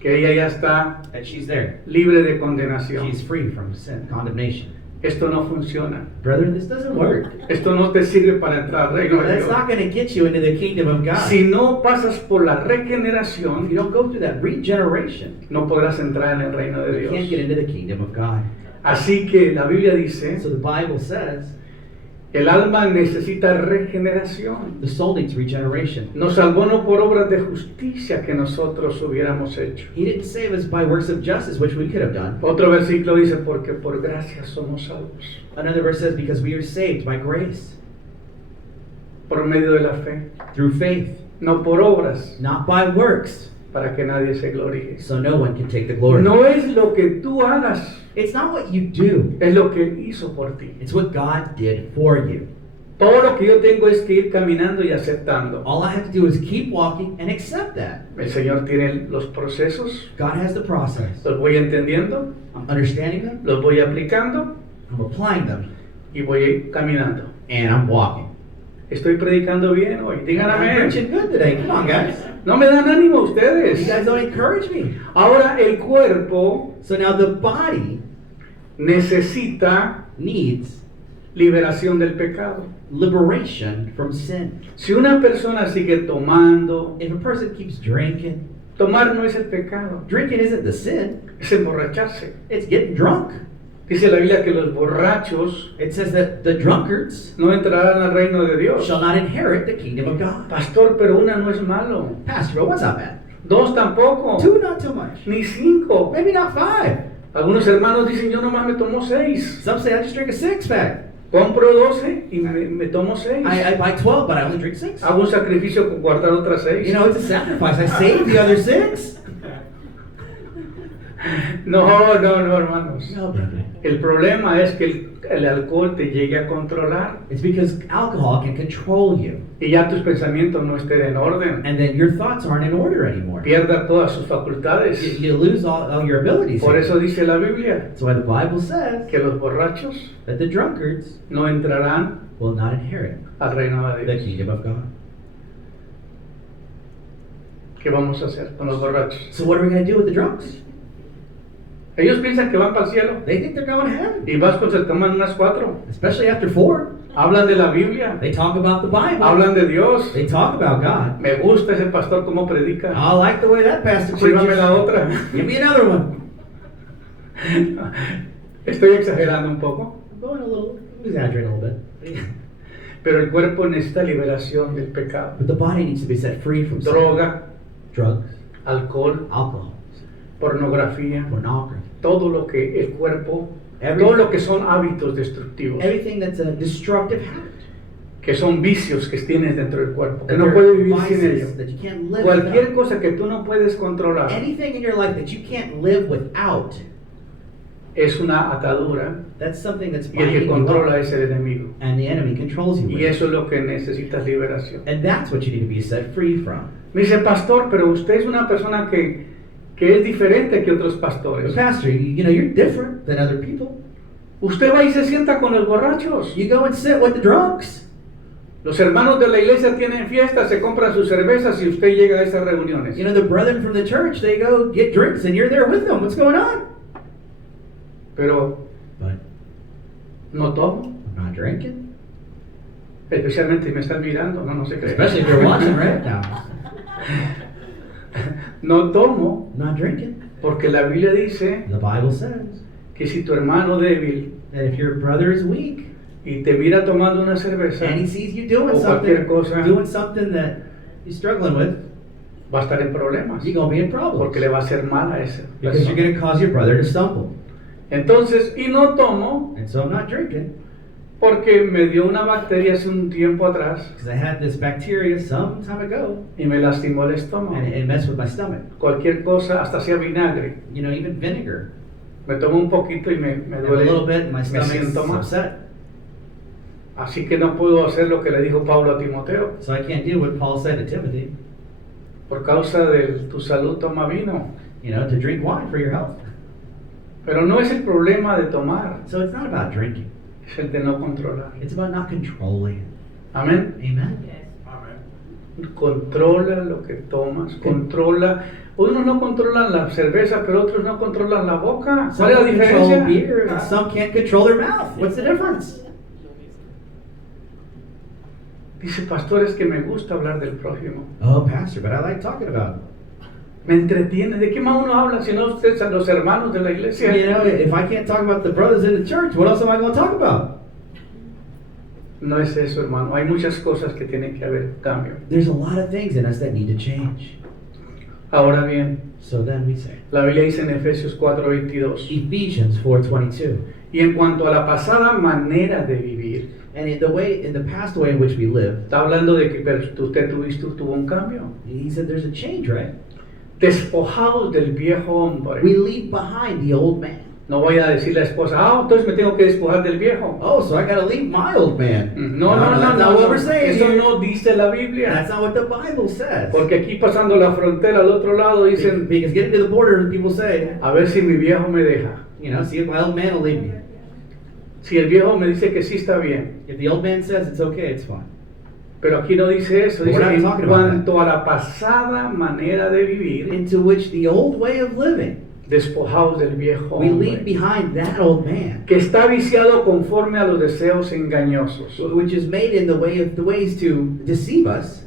Que ella ya está that she's there. libre de condenación. She's free from sin, condemnation. Esto no funciona. Brethren, this doesn't work. Esto no te sirve para entrar al reino de That's Dios. not going to get you into the kingdom of God. Si no pasas por la If regeneración, you don't go through that regeneration, no podrás entrar en el reino de you can't Dios. get into the kingdom of God. Así que la Biblia dice, So the Bible says el alma necesita regeneración. the soul needs regeneration. Nos salvó no por obras de justicia que nosotros hubiéramos hecho. He didn't save us by works of justice, which we could have done. Otro versículo dice, porque por gracia somos salvos, Another verse says, because we are saved by grace, por medio de la fe, through faith, no por obras, not by works, para que nadie se gloríe. so no one can take the glory. No es lo que tú hagas, It's not what you do, es lo que hizo por ti. it's what God did for you. Todo lo que yo tengo es que ir caminando y aceptando. All I have to do is keep walking and accept that. El Señor tiene los procesos, God has the process. los voy entendiendo, I'm understanding them, los voy aplicando I'm applying them, y voy caminando. and I'm walking. Estoy predicando bien hoy, digan I'm amén. preaching good today. Come on, guys. No me dan ánimo You ustedes. guys don't encourage me. Ahora el cuerpo So now the body necesita needs liberación del pecado. liberation from sin. Si una persona sigue tomando, If a person keeps drinking, tomar no es el pecado, drinking isn't the sin, es emborracharse. it's getting drunk. Dice la Biblia que los borrachos It says that the drunkards no entrarán al reino de Dios. shall not inherit the kingdom of God. Pastor, pero una no es malo. Pastor, but what's not bad? 2 tampoco. 2, not too much. Ni 5. Maybe not 5. Algunos hermanos dicen, yo nomás me tomo 6. Some say I just drink a 6-pack. Compro 12 y me tomo 6. I buy 12, but I only drink 6. Hago un sacrificio con guardar otras 6. You know, it's a sacrifice. I save the other 6. No, hermanos. No, brother. El problema es que el alcohol te llegue a controlar It's because alcohol can control you. y ya tus pensamientos no estén en orden. And then your thoughts aren't in order anymore. Pierda todas sus facultades. You lose all your abilities. Por here. eso dice la Biblia That's why the Bible says que los borrachos that the drunkards no entrarán will not inherit al reino de the Dios. kingdom of God. ¿Qué vamos a hacer con los borrachos? So what are we going to do with the drunks? Ellos piensan que van para el cielo They think they're going to heaven, y Vasco se toman unas 4. especially after 4. Hablan de la Biblia, They talk about the Bible. hablan de Dios. They talk about God. Me gusta ese pastor como predica. I like the way that pastor Sírvame la preaches. otra. Give me another one. Estoy exagerando un poco, I'm going a little, exaggerating a little bit. pero el cuerpo necesita liberación del pecado. But the body needs to be set free from sin. Droga, Drugs, alcohol, alcohol, pornografía, pornography. todo lo que el cuerpo, Every- todo lo que son hábitos destructivos, Everything that's a destructive habit. que son vicios que tienes dentro del cuerpo, que That no they're puedes vivir sin vices ello. that you can't live Cualquier without. cosa que tú no puedes controlar Anything in your life that you can't live without, es una atadura That's something that's Y el que binding you controla up, es el enemigo. and the enemy controls you with Y it. eso es lo que necesitas liberación. And that's what you need to be set free from. Me dice, pastor, pero usted es una persona que es diferente que otros But pastores. Pastor, you know, you're different than other people. Usted va y se sienta con los borrachos. You go and sit with the drunks. Los hermanos de la iglesia tienen fiestas, se compran sus cervezas y usted llega a esas reuniones. You know, the brethren from the church, they go get drinks and you're there with them. What's going on? Pero But no tomo, I'm not drinking. especialmente si me están mirando, no se cree. Especially if you're watching right now. No tomo I'm not drinking. porque la Biblia dice The Bible says que si tu hermano débil that if your brother is weak y te mira tomando una cerveza, and he sees you doing O cualquier cosa. something that you're struggling with, va a estar en problemas you're going to be in problems. porque le va a hacer mal a esa Because you're persona. going to cause your brother to stumble. Entonces, y no tomo And so I'm not drinking porque me dio una bacteria hace un tiempo atrás because I had this bacteria some time ago y me lastimó el estómago. and it messed with my stomach. Cualquier cosa, hasta sea vinagre. You know, even vinegar. Me tomo un poquito y me And a duele, little bit, my me stomach's siento mal. upset. Así que no puedo hacer lo que le dijo Pablo a Timoteo. So I can't do what Paul said to Timothy, Por causa de tu salud toma vino. you know, to drink wine for your health. Pero no es el problema de tomar, So it's not about drinking. es el de no controlar. It's about not controlling it. Amén. Amen. Controla lo que tomas, controla. Unos no controlan la cerveza, pero otros no controlan la boca. ¿Cuál Some es la can control beer diferencia? and some can't control their mouth. What's the difference? Dice, pastores, que me gusta hablar del prójimo. Oh, Pastor, but I like talking about Me entretiene. ¿De qué más uno habla si no ustedes a los hermanos de la it. iglesia? You know, if I can't talk about the brothers in the church, what else am I going to talk about? No es eso, hermano. Hay muchas cosas que tienen que haber cambio. There's a lot of things in us that need to change. Ahora bien, So then we say, la Biblia dice en Efesios 4:22. Ephesians 4:22. Y en cuanto a la pasada manera de vivir, And in the past way in which we live, está hablando de que tuvo un cambio. he said there's a change, right? Despojados del viejo hombre. We leave behind the old man. No voy a decir la esposa, entonces me tengo que despojar del viejo. Oh, so I got to leave my old man. No, that's not what we're saying eso here. no dice la Biblia. That's not what the Bible says. Porque aquí pasando la frontera al otro lado dicen, Because getting to the border, people say, a ver si mi viejo me deja. you know, see if my old man will leave me. Si el viejo me dice que sí está bien. If the old man says it's okay, it's fine. Pero aquí no dice eso, But dice we're not en talking about cuanto a la pasada manera de vivir, Into which the old way of living, despojados del viejo we leave hombre, behind that old man, que está viciado conforme a los deseos engañosos, which is made in the ways to deceive us,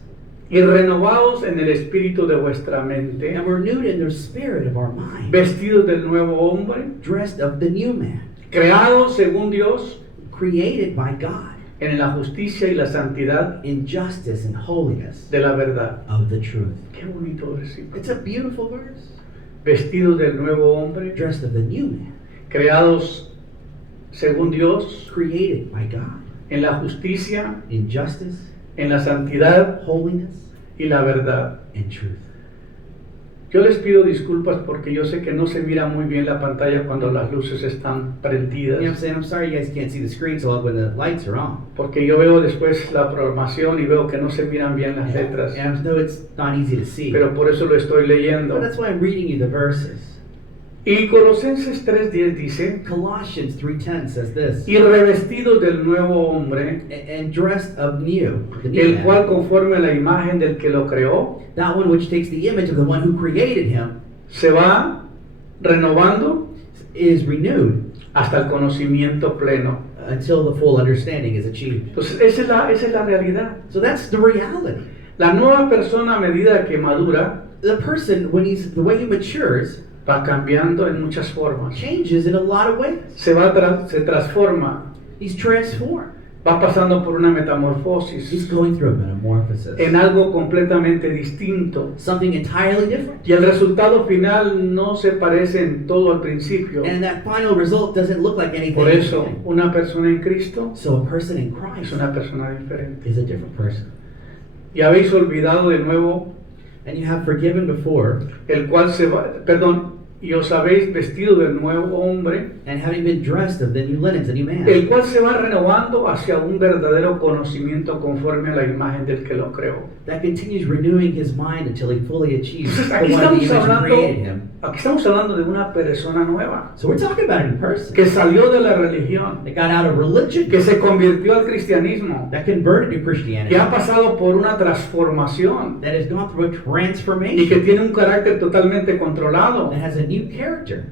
y renovados en el espíritu de vuestra mente, and we're renewed in the spirit of our mind, vestidos del nuevo hombre, dressed of the new man, creados según Dios created by God en la justicia y la santidad in justice and holiness de la verdad. of the truth. Qué bonito versículo. It's a beautiful verse. Vestidos del nuevo hombre, Dressed of the new man, creados según Dios created by God en la justicia, in justice, en la santidad holiness, y la verdad. and truth. Yo les pido disculpas porque yo sé que no se mira muy bien la pantalla cuando las luces están You know what I'm prendidas. saying? I'm sorry you guys can't see the screen so well when the lights are on. Porque yo veo después la programación y veo que no se miran bien las letras. And I know it's not easy to see. Pero por eso lo estoy But leyendo. that's why I'm reading you the verses. Y Colosenses 3:10 dice, Colossians 3:10 says this, y revestidos del nuevo hombre, and dressed of new, the new el man, cual conforme a la imagen del que lo creó, that one which takes the image of the one who created him, se va renovando is renewed hasta el conocimiento pleno. until the full understanding is achieved. Entonces, esa es la realidad. So that's the reality. La nueva persona a medida que madura The person, the way he matures, va cambiando en muchas formas. changes in a lot of ways. Se transforma, He's transformed. va pasando por una He's metamorfosis going through a metamorphosis. en algo completamente distinto. Something entirely different. Y el resultado final no se parece en todo al principio. And that final result doesn't look like anything. Por eso, una persona en Cristo So a person in es Christ una persona diferente. is a different person. Y habéis olvidado de nuevo, And you have forgiven before, el cual se va, perdón, y os habéis vestido del nuevo hombre, and having been dressed of the new linen, the new man, el cual se va renovando hacia un verdadero conocimiento conforme a la imagen del que lo creó. that continues renewing his mind until he fully achieves Entonces, the aquí one the estamos image created him. aquí estamos hablando de una persona nueva So we're talking about a new person que salió de la religión, that got out of religion, que se convirtió al cristianismo, that converted to que Christianity, ha pasado por una transformación that has gone through a y que transformation, tiene un carácter totalmente controlado. that has a new character.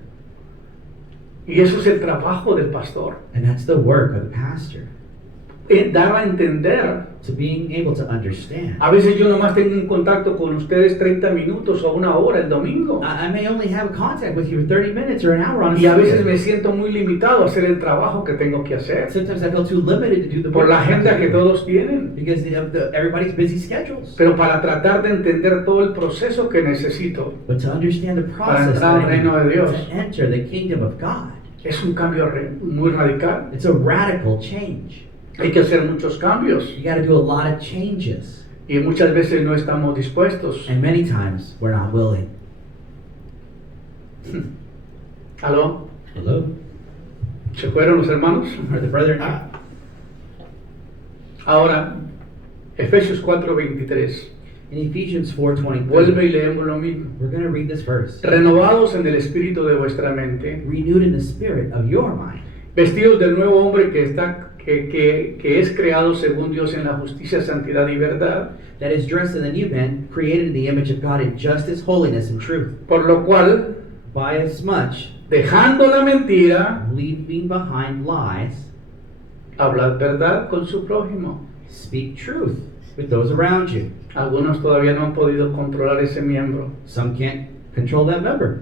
Y eso es el trabajo del pastor, And that's the work of the pastor, dar a entender. to being able to understand. A veces yo nomás tengo un contacto con ustedes 30 minutos o una hora el domingo. I may only have contact with you for 30 minutes or an hour on a Y a veces Sunday. me siento muy limitado a hacer el trabajo que tengo que hacer Sometimes I feel too limited to do the por work la I have to agenda que do todos tienen. because everybody's busy schedules. Pero para tratar de entender todo el proceso que necesito, But to understand the para process entrar al that I reino de need Dios, to enter the kingdom of God, es un cambio muy radical. it's a radical change. Hay que hacer muchos cambios You got to do a lot of changes, y muchas veces no estamos dispuestos. and many times we're not willing. ¿Aló? Hello? ¿Se fueron los hermanos? Are the brethren? Ahora, Efesios 4:23. In Ephesians 4:23, Vuelve y leemos lo mismo. we're going to read this verse. Renovados en el espíritu de vuestra mente, Renewed in the spirit of your mind, vestidos del nuevo hombre que es creado según Dios en la justicia, santidad y verdad, that is dressed in the new man, created in the image of God in justice, holiness, and truth. por lo cual, By as much, dejando la mentira, leaving behind lies, hablad verdad con su prójimo. speak truth with those around you. Algunos todavía no han podido controlar ese miembro, Some can't control that member.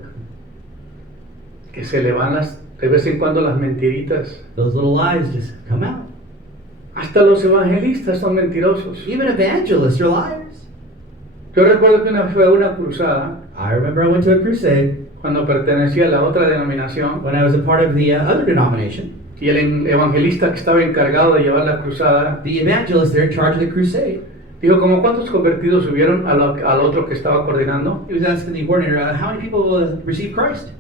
que se le van de vez en cuando las mentiritas. Those little lies just come out. Hasta los evangelistas son mentirosos. Even evangelists are liars. Yo recuerdo que una vez fue a una cruzada, I remember I went to a crusade cuando pertenecía a la otra denominación, when I was a part of the other denomination. y el evangelista que estaba encargado de llevar la cruzada, The evangelist there in charge of the crusade, dijo, ¿como cuántos convertidos hubieron al otro que estaba coordinando? he was asking the coordinator, how many people received Christ?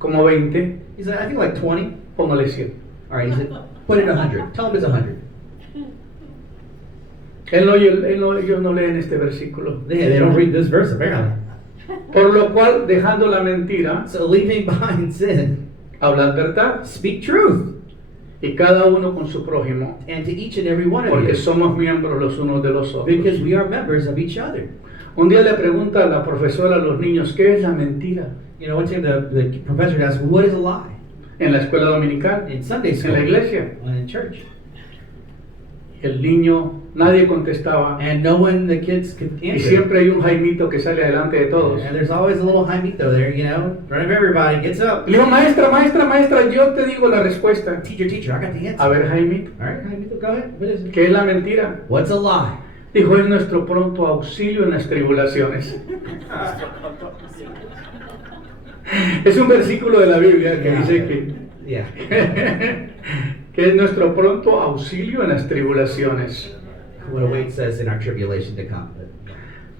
Como 20, He said, I think like 20. póngale 100. All right, he said, put it 100. Tell him it's 100. Ellos no leen este versículo. They don't read this verse, apparently. Por lo cual, dejando la mentira, So leaving behind sin, hablad verdad, speak truth. y cada uno con su prójimo, And to each and every one of porque you, somos miembros los unos de los otros. because we are members of each other. Un día le pregunta a la profesora a los niños, ¿qué es la mentira? You know, one time the professor asked, what is a lie? En la escuela dominical, In Sunday en school, la iglesia. in church. El niño, nadie contestaba. And no one, the kids could Y answer. siempre hay un Jaimito que sale adelante de todos. And there's always a little Jaimito there, you know, in front of everybody, gets up. Le digo, maestra, maestra, maestra, yo te digo la respuesta. Teacher, teacher, I got the answer. A ver, Jaimito, All right, Jaimito, go ahead. What is it? ¿qué es la mentira? What's a lie? Dijo, es nuestro pronto auxilio en las tribulaciones. Es un versículo de la Biblia que dice Yeah. que es nuestro pronto auxilio en las tribulaciones. What a wait says in our tribulation to come.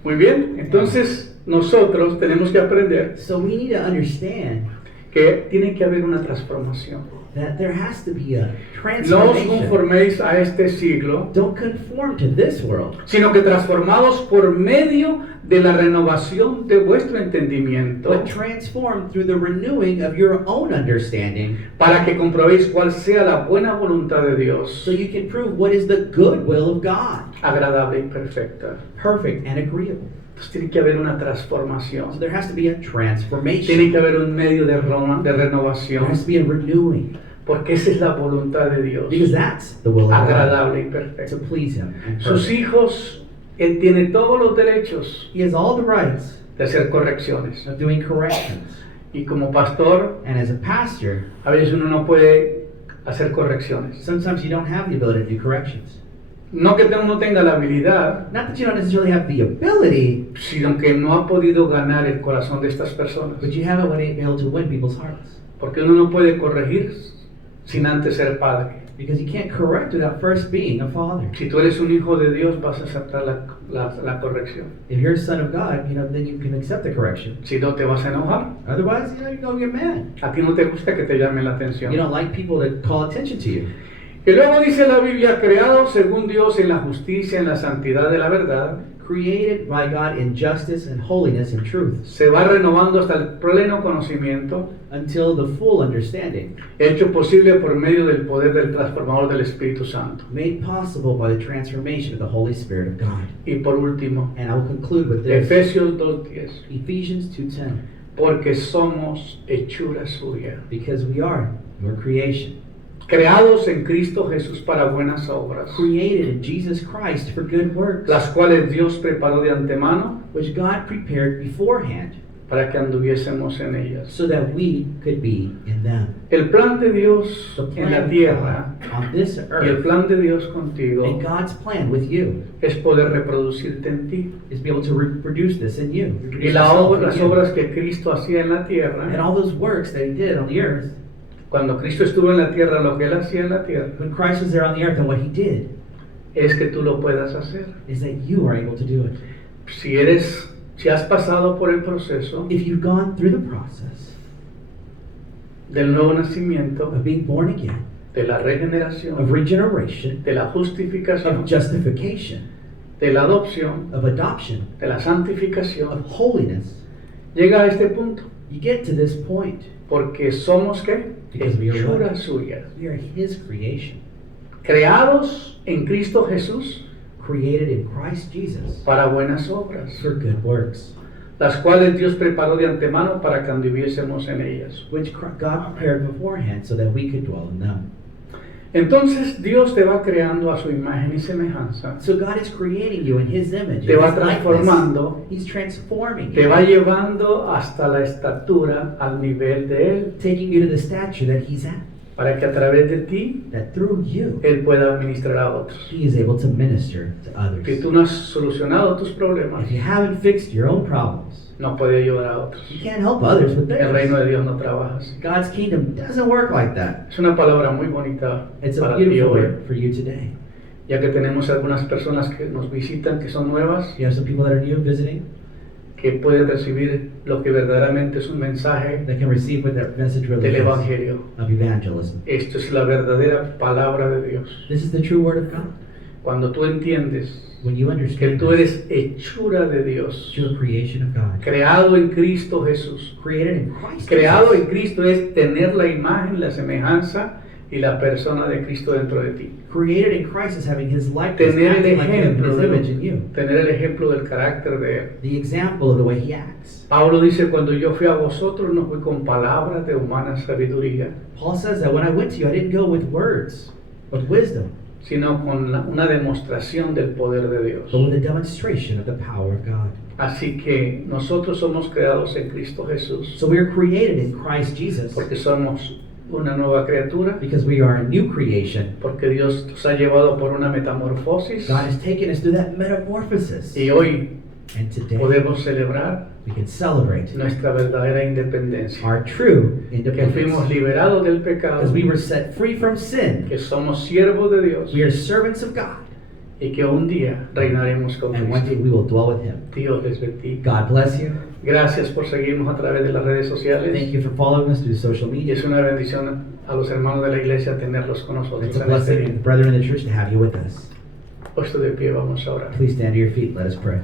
Muy bien, entonces nosotros tenemos que aprender So we need to understand que tiene que haber una transformación. that there has to be a No os transformation. conforméis a este siglo, Don't conform to this world, sino que transformados por medio de la renovación de vuestro entendimiento, but transform through the renewing of your own understanding, para que comprobéis cuál sea la buena voluntad de Dios, so you can prove what is the good will of God, agradable y perfecta. perfect and agreeable. Entonces tiene que haber una So transformación, there has to be a tiene transformation. que haber un medio de There renovación, has to be a renewing, porque esa es la voluntad de Dios, because that's the will of God, agradable y to perfecta. please Him. And Sus perfect. hijos, Él tiene todos los derechos He has all the rights de hacer correcciones. of doing corrections. Y como pastor, And as a pastor, a veces uno no puede hacer correcciones. sometimes you don't have the ability to do corrections. No que uno no tenga la habilidad, Not that you don't necessarily have the ability, sino que no ha podido ganar el corazón de estas personas. but you haven't been able to win people's hearts. Porque uno no puede corregir sin antes ser padre. Because you can't correct without first being a father. Si tú eres un hijo de Dios, vas a aceptar la corrección. If you're a son of God, then you can accept the correction. Si no, te vas a enojar. Otherwise, you're going to get mad. A ti no te gusta que te llamen la atención. You don't like people to call attention to you. Y luego dice la Biblia, creado según Dios en la justicia, en la santidad de la verdad, Created by God in justice and holiness and truth, se va renovando hasta el pleno conocimiento, until the full understanding, hecho posible por medio del poder del transformador del Espíritu Santo. made possible by the transformation of the Holy Spirit of God. Y por último, And I will conclude with this. Efesios 2:10, Ephesians 2:10. porque somos hechura suya, Because we are your creation, creados en Cristo Jesús para buenas obras, created in Jesus Christ for good works, las cuales Dios preparó de antemano which God prepared beforehand, para que anduviésemos en ellas. so that we could be in them. El plan de Dios The en plan la of tierra God on this y el earth, plan de Dios contigo and God's plan with you, es poder reproducirte en ti. is be able to reproduce this in you. Y reproduce yourself in las you. obras que Cristo hacía en la And tierra, all those works that He did on the earth, cuando Cristo estuvo en la tierra, lo que Él hacía en la tierra, when Christ was there on the earth, and what He did es que tú lo puedas hacer. is that you are able to do it. Si has pasado por el proceso If you've gone through the process del nuevo nacimiento, of being born again, de la of regeneración, regeneration, de la of justificación, justification, de la adopción, of adoption, de la of santificación, holiness, llega a este punto, you get to this point porque somos ¿qué? Because we are Hechura what? suya, we are His creation, creados en Cristo Jesús created in Christ Jesus para buenas obras, for good works, las cuales Dios preparó de antemano para que anduviésemos en ellas. which God prepared beforehand so that we could dwell in them. Entonces Dios te va creando a su imagen y semejanza, So God is creating you in His image, te in va His likeness. transformando, He's transforming te you, va llevando hasta la estatura al nivel de Él, taking you to the stature that He's at, para que a través de ti that through you, Él pueda ministrar a otros. He is able to minister to others. Si tú no has solucionado tus problemas, If you haven't fixed your own problems, no puedes ayudar a otros. you can't help others with El reino theirs. de Dios no trabaja así. God's kingdom doesn't work like that. Es una palabra muy bonita It's a para ti beautiful hoy, word for you today. ya que tenemos algunas personas que nos visitan que son nuevas, You have some people that are new visiting que pueden recibir lo que verdaderamente es un mensaje that can receive what that message really del is Evangelio. of evangelism. Esto es la verdadera palabra de Dios. This is the true word of God. Cuando tú entiendes When you que understand tú this, eres hechura de Dios, you're a creation of God, creado en Cristo Jesús. created in Christ Creado en Jesus, Cristo es tener la imagen, la semejanza y la persona de Cristo dentro de ti. created in Christ is having His likeness, Tener el acting like Him, ejemplo, His image in you, tener el ejemplo del carácter de Él. the example of the way He acts. Pablo dice, cuando yo fui a vosotros no fui con palabras de humana sabiduría, Paul says that when I went to you, I didn't go with words of wisdom, sino con una demostración del poder de Dios. but with a demonstration of the power of God. Así que nosotros somos creados en Cristo Jesús, So we are created in Christ Jesus porque somos una nueva criatura, because we are a new creation. porque Dios nos ha llevado por una metamorfosis God has taken us through that metamorphosis. y hoy And today podemos celebrar we can celebrate nuestra verdadera independencia, our true que independence. fuimos liberados del pecado, Because we were set free from sin. que somos siervos de Dios We are servants of God. y que un día reinaremos con And one day Cristo. we will dwell with Him. Dios les bendiga. God bless you. Gracias por seguirnos a través de las redes sociales Thank you for following us through social y media. es una bendición a los hermanos de la iglesia tenerlos con nosotros It's a en este blessing, día. brethren in the church, to have you with us. Puesto de pie, vamos a orar. Please stand to your feet. Let us pray.